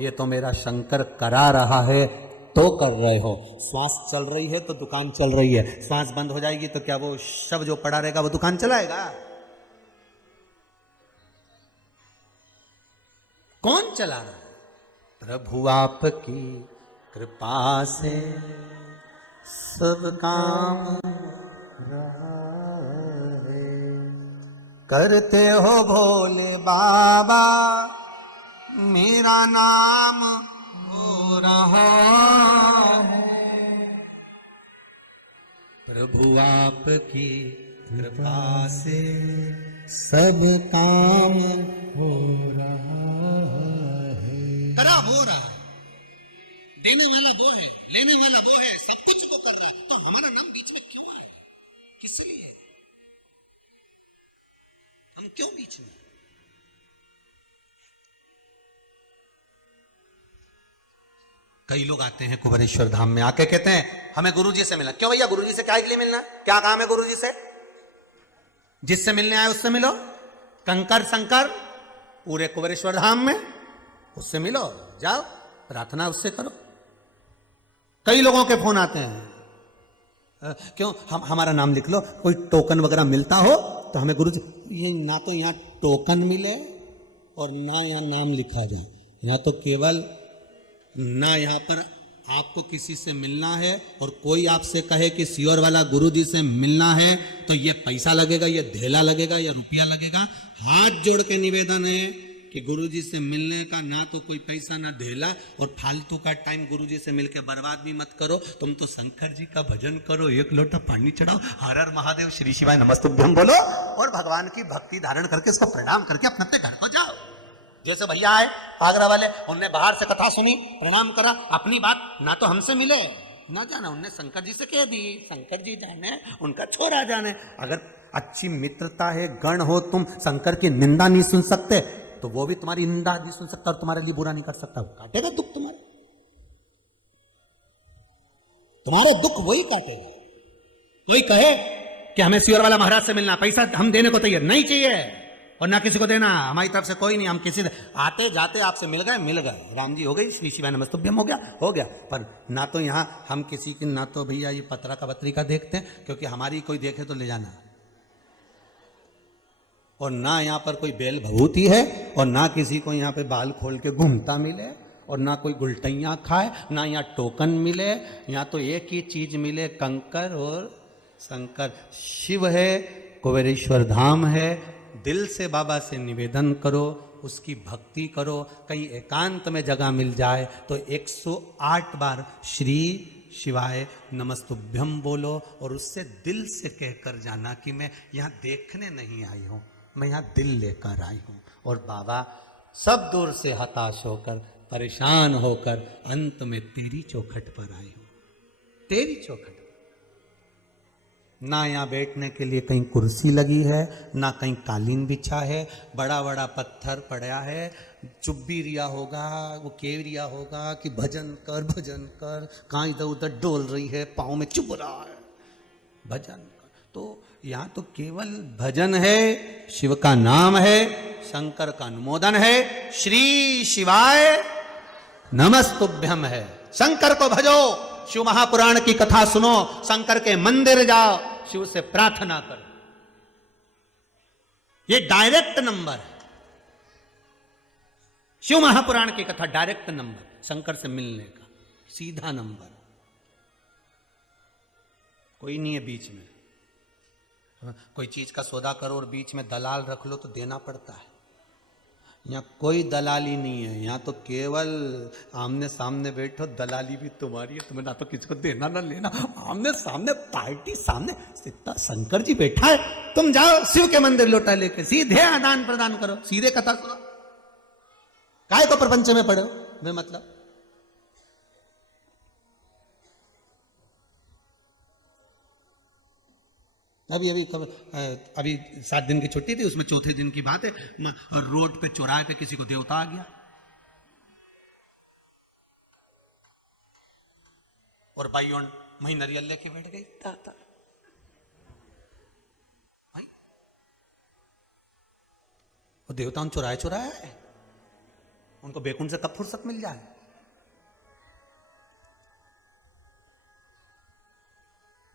ये तो मेरा शंकर करा रहा है तो कर रहे हो। श्वास चल रही है तो दुकान चल रही है, श्वास बंद हो जाएगी तो क्या वो शव जो पड़ा रहेगा वो दुकान चलाएगा? कौन चला रहा है? प्रभु आपकी कृपा से सब काम करते हो भोले बाबा, मेरा नाम हो रहा है। प्रभु आपकी कृपा से सब काम हो रहा है। करा हो रहा है, देने वाला वो है, लेने वाला वो है, सब कुछ वो कर रहा है। तो हमारा नाम बीच में क्यों है? किस लिए? हम क्यों बीच में? कई लोग आते हैं कुबेरेश्वर धाम में, आके कहते हैं हमें गुरुजी से मिलना। क्यों भैया, गुरुजी से क्या के लिए मिलना? क्या काम है गुरुजी से? जिससे मिलने आए उससे मिलो। कंकर शंकर पूरे कुबेरेश्वर धाम में, उससे मिलो, जाओ प्रार्थना उससे करो। कई लोगों के फोन आते हैं, क्यों हम हमारा नाम लिख लो, कोई टोकन वगैरह मिलता हो तो हमें गुरुजी। ये ना तो यहाँ टोकन मिले और ना यहाँ नाम लिखा जाए, यहाँ तो केवल ना यहाँ पर आपको किसी से मिलना है और कोई आपसे कहे कि सियोर वाला गुरुजी से मिलना है तो ये पैसा लगेगा, ये धेला लगेगा, ये रुपया लगेगा। हाथ जोड़ के निवेदन है कि गुरुजी से मिलने का ना तो कोई पैसा ना धेला, और फालतू का टाइम गुरुजी से मिलके बर्बाद भी मत करो। तुम तो शंकर जी का भजन करो, एक लोटा पानी चढ़ाओ, हर हर महादेव श्री शिवाय नमस्तुभ्यम बोलो और भगवान की भक्ति धारण करके इसको प्रणाम करके अपने अपने घर को जाओ। जैसे भैया आए आगरा वाले, उनने बाहर से कथा सुनी, प्रणाम करा, अपनी बात ना तो हमसे मिले ना जाना, उनने शंकर जी से कह दी, शंकर जी जाने, उनका छोरा जाने। अगर अच्छी मित्रता है, गण हो, तुम शंकर की निंदा नहीं सुन सकते तो वो भी तुम्हारी निंदा नहीं सुन सकता और तुम्हारे लिए बुरा नहीं कर सकता। वो काटेगा दुख तुम्हारे, तुम्हारे दुख वही काटेगा। कोई कहे कि हमें सियोर वाला महाराज से मिलना, पैसा हम देने को तैयार नहीं चाहिए और ना किसी को देना, हमारी तरफ से कोई नहीं। हम किसी आते जाते आपसे मिल गए, राम जी हो गई, श्री शिवाय नमस्तुभ्यम हो गया। पर ना तो यहाँ हम किसी की, ना तो भैया ये पत्रा का पत्रिका देखते हैं, क्योंकि हमारी कोई देखे तो ले जाना, और ना यहाँ पर कोई बेल भभूति है, और ना किसी को यहाँ पे बाल खोल के घूमता मिले, और ना कोई गुलटैया खाए, ना यहाँ टोकन मिले, यहाँ तो एक ही चीज मिले, कंकर और शंकर। शिव है, कुबेरेश्वर धाम है। दिल से बाबा से निवेदन करो, उसकी भक्ति करो। कहीं एकांत में जगह मिल जाए तो 108 बार श्री शिवाय नमस्तुभ्यम बोलो और उससे दिल से कहकर जाना कि मैं यहाँ देखने नहीं आई हूँ, मैं यहाँ दिल लेकर आई हूँ। और बाबा सब दूर से हताश होकर, परेशान होकर अंत में तेरी चौखट पर आई हूँ, तेरी चौखट। ना यहाँ बैठने के लिए कहीं कुर्सी लगी है, ना कहीं कालीन बिछा है, बड़ा बड़ा पत्थर पड़ा है। चुप भी रिया होगा, वो केव रिया होगा कि भजन कर भजन कर, कहाँ इधर उधर डोल रही है, पाँव में चुभ रहा है, भजन कर। तो यहाँ तो केवल भजन है, शिव का नाम है, शंकर का अनुमोदन है, श्री शिवाय नमस्तुभ्यम है। शंकर को भजो, शिव महापुराण की कथा सुनो, शंकर के मंदिर जाओ, शिव से प्रार्थना करो। ये डायरेक्ट नंबर है, शिव महापुराण की कथा डायरेक्ट नंबर, शंकर से मिलने का सीधा नंबर। कोई नहीं है बीच में। कोई चीज का सौदा करो और बीच में दलाल रख लो तो देना पड़ता है। यहाँ कोई दलाली नहीं है, यहाँ तो केवल आमने सामने बैठो, दलाली भी तुम्हारी है, तुम्हें ना तो किसी को देना ना लेना, आमने सामने पार्टी, सामने सीधा शंकर जी बैठा है। तुम जाओ शिव के मंदिर लोटा लेके सीधे आदान प्रदान करो, सीधे कथा सुनो। काय को प्रपंच में पढ़ो वे मतलब। अभी 7 दिन की छुट्टी थी, उसमें चौथे दिन की बात है, रोड पे चौराहे पे किसी को देवता आ गया और भाई वहीं नरियल लेके बैठ गई। भाई वो देवता उन चौराहे चौराहे है, उनको बेकुंठ से कब फुर्सत मिल जाए।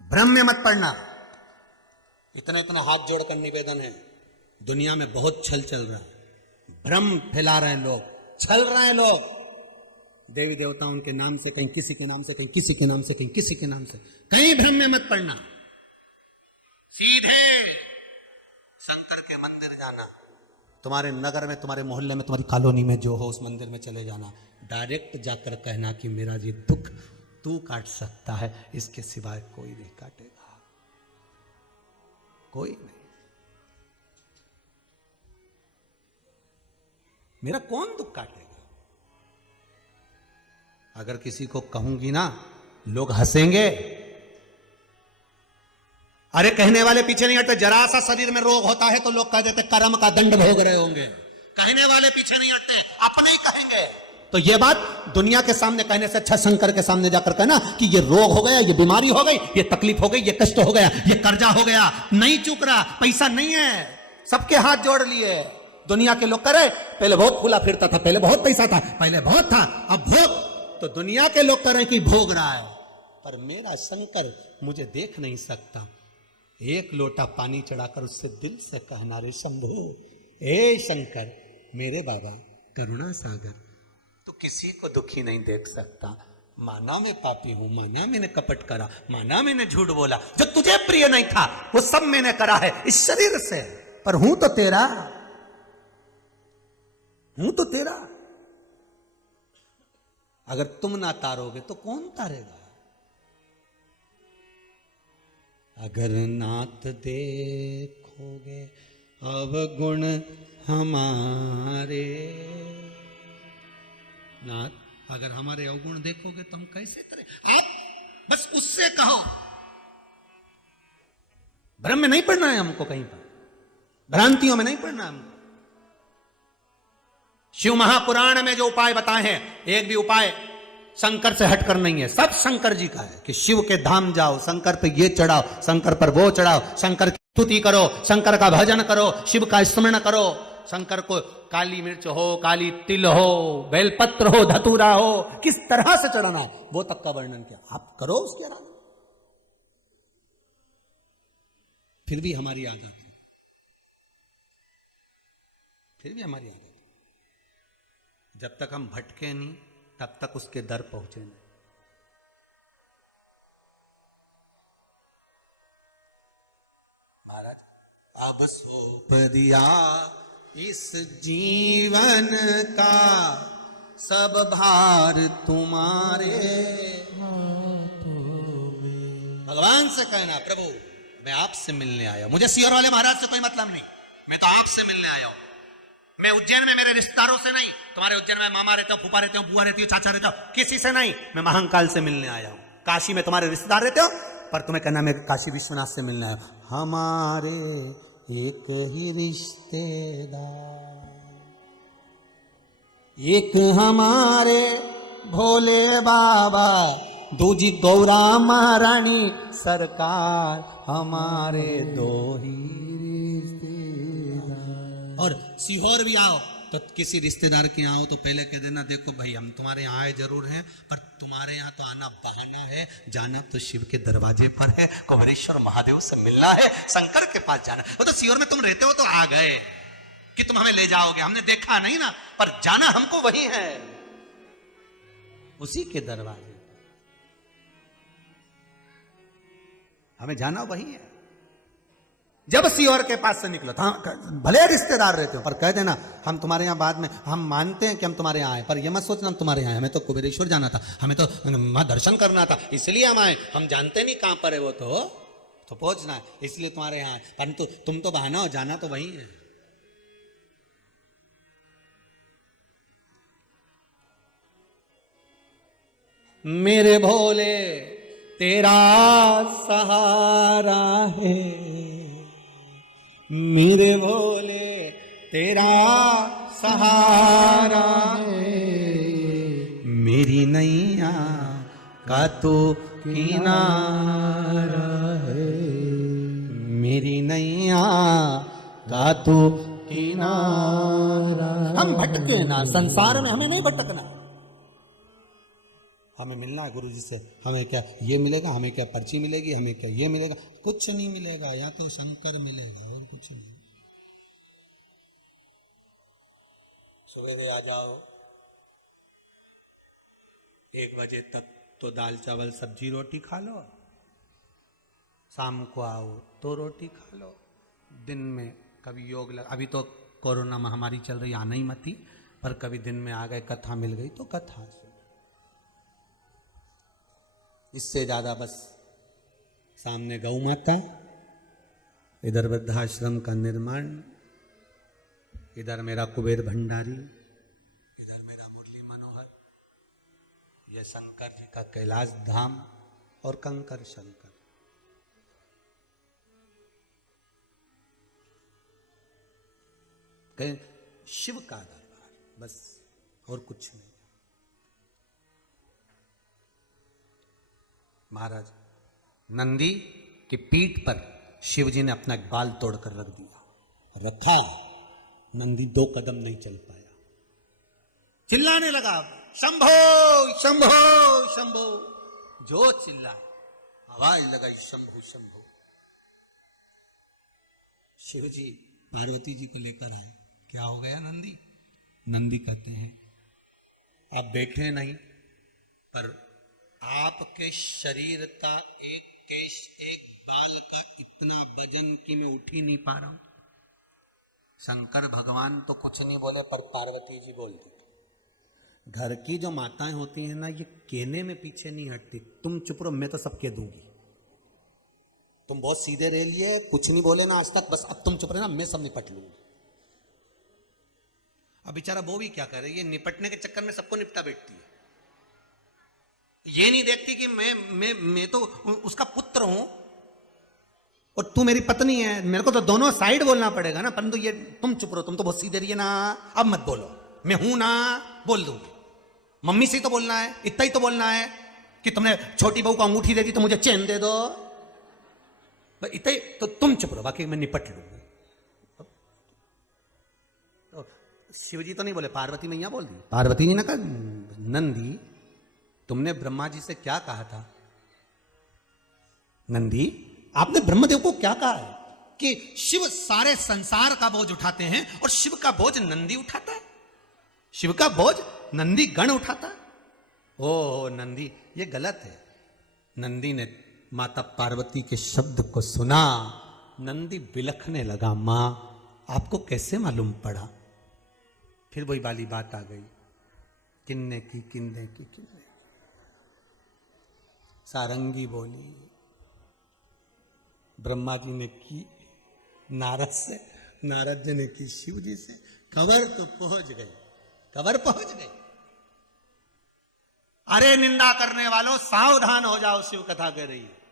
भ्रम में मत पड़ना। इतने इतने हाथ जोड़कर निवेदन है, दुनिया में बहुत छल चल रहा है, भ्रम फैला रहे हैं लोग, छल रहे हैं लोग। देवी देवता उनके नाम से, कहीं किसी के नाम से, कहीं किसी के नाम से, कहीं किसी के नाम से, कहीं भ्रम में मत पड़ना। सीधे शंकर के मंदिर जाना, तुम्हारे नगर में, तुम्हारे मोहल्ले में, तुम्हारी कॉलोनी में जो हो उस मंदिर में चले जाना, डायरेक्ट जाकर कहना कि मेरा ये दुख तू काट सकता है, इसके सिवाय कोई नहीं काटेगा, कोई नहीं। मेरा कौन दुख काटेगा। अगर किसी को कहूंगी ना, लोग हंसेंगे। अरे कहने वाले पीछे नहीं हटते, जरा सा शरीर में रोग होता है तो लोग कह देते कर्म का दंड भोग रहे होंगे। कहने वाले पीछे नहीं हटते, अपने ही कहेंगे। तो ये बात दुनिया के सामने कहने से अच्छा शंकर के सामने जाकर कहना कि ये रोग हो गया, ये बीमारी हो गई, ये तकलीफ हो गई, ये कष्ट हो गया, ये कर्जा हो गया, नहीं चूक रहा, पैसा नहीं है, सबके हाथ जोड़ लिए। दुनिया के लोग करे पहले बहुत फूला फिरता था, पहले बहुत पैसा था, पहले बहुत था, अब भोग। तो दुनिया के लोग करें कि भोग रहा है, पर मेरा शंकर मुझे देख नहीं सकता। एक लोटा पानी चढ़ाकर उससे दिल से कहना, रे शंभु, ए शंकर, मेरे बाबा करुणा सागर, तो किसी को दुखी नहीं देख सकता। माना मैं पापी हूं, माना मैंने कपट करा, माना मैंने झूठ बोला, जो तुझे प्रिय नहीं था वो सब मैंने करा है इस शरीर से, पर हूं तो तेरा, हूं तो तेरा। अगर तुम ना तारोगे तो कौन तारेगा। अगर नाथ देखोगे अवगुण हमारे, नाथ अगर हमारे अवगुण देखोगे तो हम कैसे करें। आप बस उससे कहो, भ्रम में नहीं पड़ना है हमको, कहीं पर भ्रांतियों में नहीं पड़ना है हमको। शिव महापुराण में जो उपाय बताए हैं, एक भी उपाय शंकर से हटकर नहीं है, सब शंकर जी का है कि शिव के धाम जाओ, शंकर पे ये चढ़ाओ, शंकर पर वो चढ़ाओ, शंकर की स्तुति करो, शंकर का भजन करो, शिव का स्मरण करो। शंकर को काली मिर्च हो, काली तिल हो, बेलपत्र हो, धतूरा हो, किस तरह से चढ़ाना है वो तक का वर्णन किया। आप करो उसके आराधना, फिर भी हमारी आदत है, फिर भी हमारी आदत है। जब तक हम भटके नहीं, तब तक उसके दर पहुंचे नहीं। महाराज, अब सौंप दिया इस जीवन का सब भार तुम्हारे हाथों में। भगवान से कहना, प्रभु मैं आपसे मिलने आया हूं, मुझे सीहोर वाले महाराज से कोई मतलब नहीं, मैं तो आपसे मिलने आया हूं। मैं उज्जैन में मेरे रिश्तेदारों से नहीं, तुम्हारे उज्जैन में मामा रहते हो, फूफा रहते हो, बुआ रहती हो, चाचा रहते हो, किसी से नहीं, मैं महाकाल से मिलने आया हूं। काशी में तुम्हारे रिश्तेदार रहते हो, पर तुम्हें कहना मैं काशी विश्वनाथ से मिलने आया हूं। हमारे एक ही रिश्तेदार, एक हमारे भोले बाबा, दूजी गौरा महारानी सरकार, हमारे दो ही रिश्तेदार। और सीहोर भी आओ तो किसी रिश्तेदार के यहाँ आओ तो पहले कह देना, देखो भाई हम तुम्हारे यहाँ आए जरूर हैं, पर तुम्हारे यहाँ तो आना बहाना है, जाना तो शिव के दरवाजे पर है, कुंभरेश्वर महादेव से मिलना है, शंकर के पास जाना। वो तो सीहोर में तुम रहते हो तो आ गए कि तुम हमें ले जाओगे, हमने देखा नहीं ना, पर जाना हमको वही है, उसी के दरवाजे, हमें जाना वही है। जब सीहोर के पास से निकलो, भले रिश्तेदार रहते हो, पर कह देना हम तुम्हारे यहाँ बाद में, हम मानते हैं कि हम तुम्हारे यहाँ आए, पर ये मत सोचना हम तुम्हारे यहाँ आए, हमें तो कुबेरेश्वर जाना था, हमें तो वहां दर्शन करना था, इसलिए हम आए, हम जानते नहीं कहां पर है वो, तो पहुंचना है, इसलिए तुम्हारे यहाँ आए, परंतु तुम तो बहाना हो, जाना तो वही है। मेरे भोले तेरा सहारा है, मेरे भोले तेरा सहारा है, मेरी नैया का तो किनारा है, मेरी नैया का तो किनारा। हम भटके ना संसार में, हमें नहीं भटकना, हमें मिलना है गुरु जी से। हमें क्या ये मिलेगा, हमें क्या पर्ची मिलेगी, हमें क्या ये मिलेगा, कुछ नहीं मिलेगा, या तो शंकर मिलेगा और कुछ नहीं। सवेरे आ जाओ 1 बजे तक तो दाल चावल सब्जी रोटी खा लो, शाम को आओ तो रोटी खा लो, दिन में कभी योग लगा, अभी तो कोरोना महामारी चल रही, आना ही मत थी, पर कभी दिन में आ गए, कथा मिल गई तो कथा से, इससे ज्यादा बस सामने गौ माता, इधर वृद्धाश्रम का निर्माण, इधर मेरा कुबेर भंडारी, इधर मेरा मुरली मनोहर, यह शंकर जी का कैलाश धाम और कंकर शंकर। शिव का दरबार, बस और कुछ नहीं। महाराज, नंदी की पीठ पर शिवजी ने अपना एक बाल तोड़कर रख दिया, रखा, नंदी 2 कदम नहीं चल पाया, चिल्लाने लगा शंभो शंभो शंभो, जो चिल्लाए, आवाज लगाई शंभो शंभो। शिवजी पार्वती जी को लेकर आए, क्या हो गया नंदी? नंदी कहते हैं आप बैठे नहीं, पर आपके शरीर का एक केश, एक बाल का इतना वजन कि मैं उठ ही नहीं पा रहा हूं। शंकर भगवान तो कुछ नहीं बोले, पर पार्वती जी बोल दी। घर की जो माताएं होती हैं ना, ये कहने में पीछे नहीं हटती, तुम चुप रहो, मैं तो सब कह दूंगी, तुम बहुत सीधे रह लिए, कुछ नहीं बोले ना आज तक, बस अब तुम चुप रहना, मैं सब निपट लूंगी। अब बेचारा वो भी क्या करे, ये निपटने के चक्कर में सबको निपटा बैठती है, ये नहीं देखती कि मैं तो उसका पुत्र हूं और तू मेरी पत्नी है, मेरे को तो दोनों साइड बोलना पड़ेगा ना, परंतु ये तुम चुप रहो, तुम तो बहुत सीधे रहिए ना, अब मत बोलो, मैं हूं ना, बोल दूंगी, मम्मी से तो बोलना है, इतना ही तो बोलना है कि तुमने छोटी बहू को अंगूठी दे दी तो मुझे चैन दे दो, इतना ही तो तुम चुप रहो, बाकी मैं निपट लूंगी। तो शिवजी तो नहीं बोले, पार्वती मैया बोल दी। पार्वती जी ने कहा नंदी तुमने ब्रह्मा जी से क्या कहा था? नंदी आपने ब्रह्मदेव को क्या कहा है कि शिव सारे संसार का बोझ उठाते हैं और शिव का बोझ नंदी उठाता है, शिव का बोझ नंदी गण उठाता है। ओ नंदी, ये गलत है। नंदी ने माता पार्वती के शब्द को सुना, नंदी बिलखने लगा, मां आपको कैसे मालूम पड़ा? फिर वही वाली बात आ गई, किन्ने की किन्ने की किन्ने। सारंगी बोली, ब्रह्मा जी ने की नारद से, नारद जी ने की शिव जी से, खबर तो पहुंच गई, खबर पहुंच गई। अरे निंदा करने वालों सावधान हो जाओ, शिव कथा कह रही है।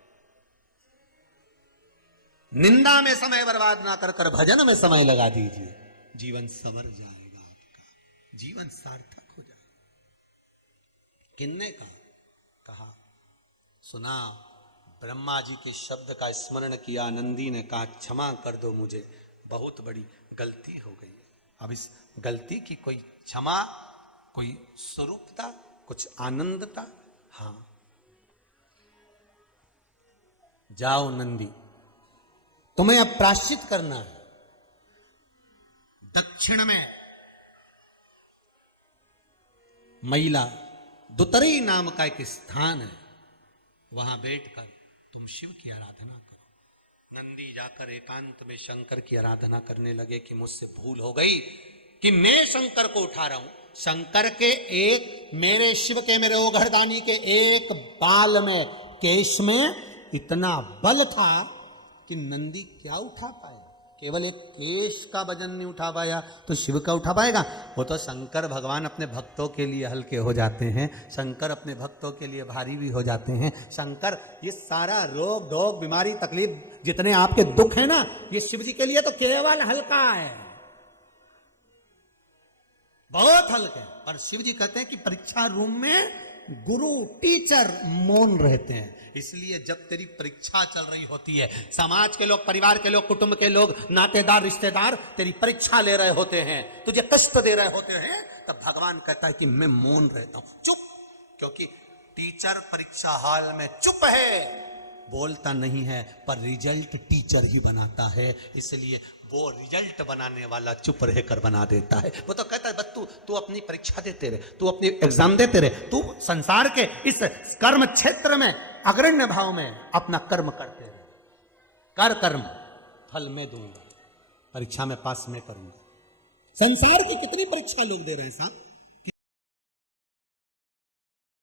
निंदा में समय बर्बाद ना कर कर भजन में समय लगा दीजिए, जीवन संवर जाएगा आपका, जीवन सार्थक हो जाएगा। किन्ने कहा सुना, ब्रह्मा जी के शब्द का स्मरण किया, नंदी ने कहा क्षमा कर दो मुझे, बहुत बड़ी गलती हो गई। अब इस गलती की कोई क्षमा, कोई स्वरूपता, कुछ आनंदता? हाँ, जाओ नंदी, तुम्हें अब प्रायश्चित करना है। दक्षिण में महिला दुतरी नाम का एक स्थान है, वहां बैठकर तुम शिव की आराधना करो। नंदी जाकर एकांत में शंकर की आराधना करने लगे कि मुझसे भूल हो गई कि मैं शंकर को उठा रहा हूं। शंकर के एक, मेरे शिव के, मेरे ओघरदानी के एक बाल में, केश में इतना बल था कि नंदी क्या उठा पाया? केवल एक केश का वजन नहीं उठा पाया तो शिव का उठा पाएगा? वो तो शंकर भगवान अपने भक्तों के लिए हल्के हो जाते हैं, शंकर अपने भक्तों के लिए भारी भी हो जाते हैं। शंकर ये सारा रोग धोग बीमारी तकलीफ जितने आपके दुख है ना, ये शिव जी के लिए तो केवल हल्का है, बहुत हल्के। और शिव जी कहते हैं कि परीक्षा रूम में गुरु टीचर मौन रहते हैं। इसलिए जब तेरी परीक्षा चल रही होती है, समाज के लोग, परिवार के लोग, कुटुंब के लोग, नातेदार, रिश्तेदार तेरी परीक्षा ले रहे होते हैं, तुझे कष्ट दे रहे होते हैं, तब भगवान कहता है कि मैं मौन रहता हूं, चुप। क्योंकि टीचर परीक्षा हॉल में चुप है, बोलता नहीं है, पर रिजल्ट टीचर ही बनाता है। इसलिए वो रिजल्ट बनाने वाला चुप रहकर बना देता है। वो तो कहता है बस तू अपनी परीक्षा देते रहे, तू अपनी एग्जाम देते रहे, तू संसार के इस कर्म क्षेत्र में अग्रण्य भाव में अपना कर्म करते रहे, कर कर्म, फल मैं दूंगा, परीक्षा में पास मैं करूंगा। संसार की कितनी परीक्षा लोग दे रहे हैं साहब?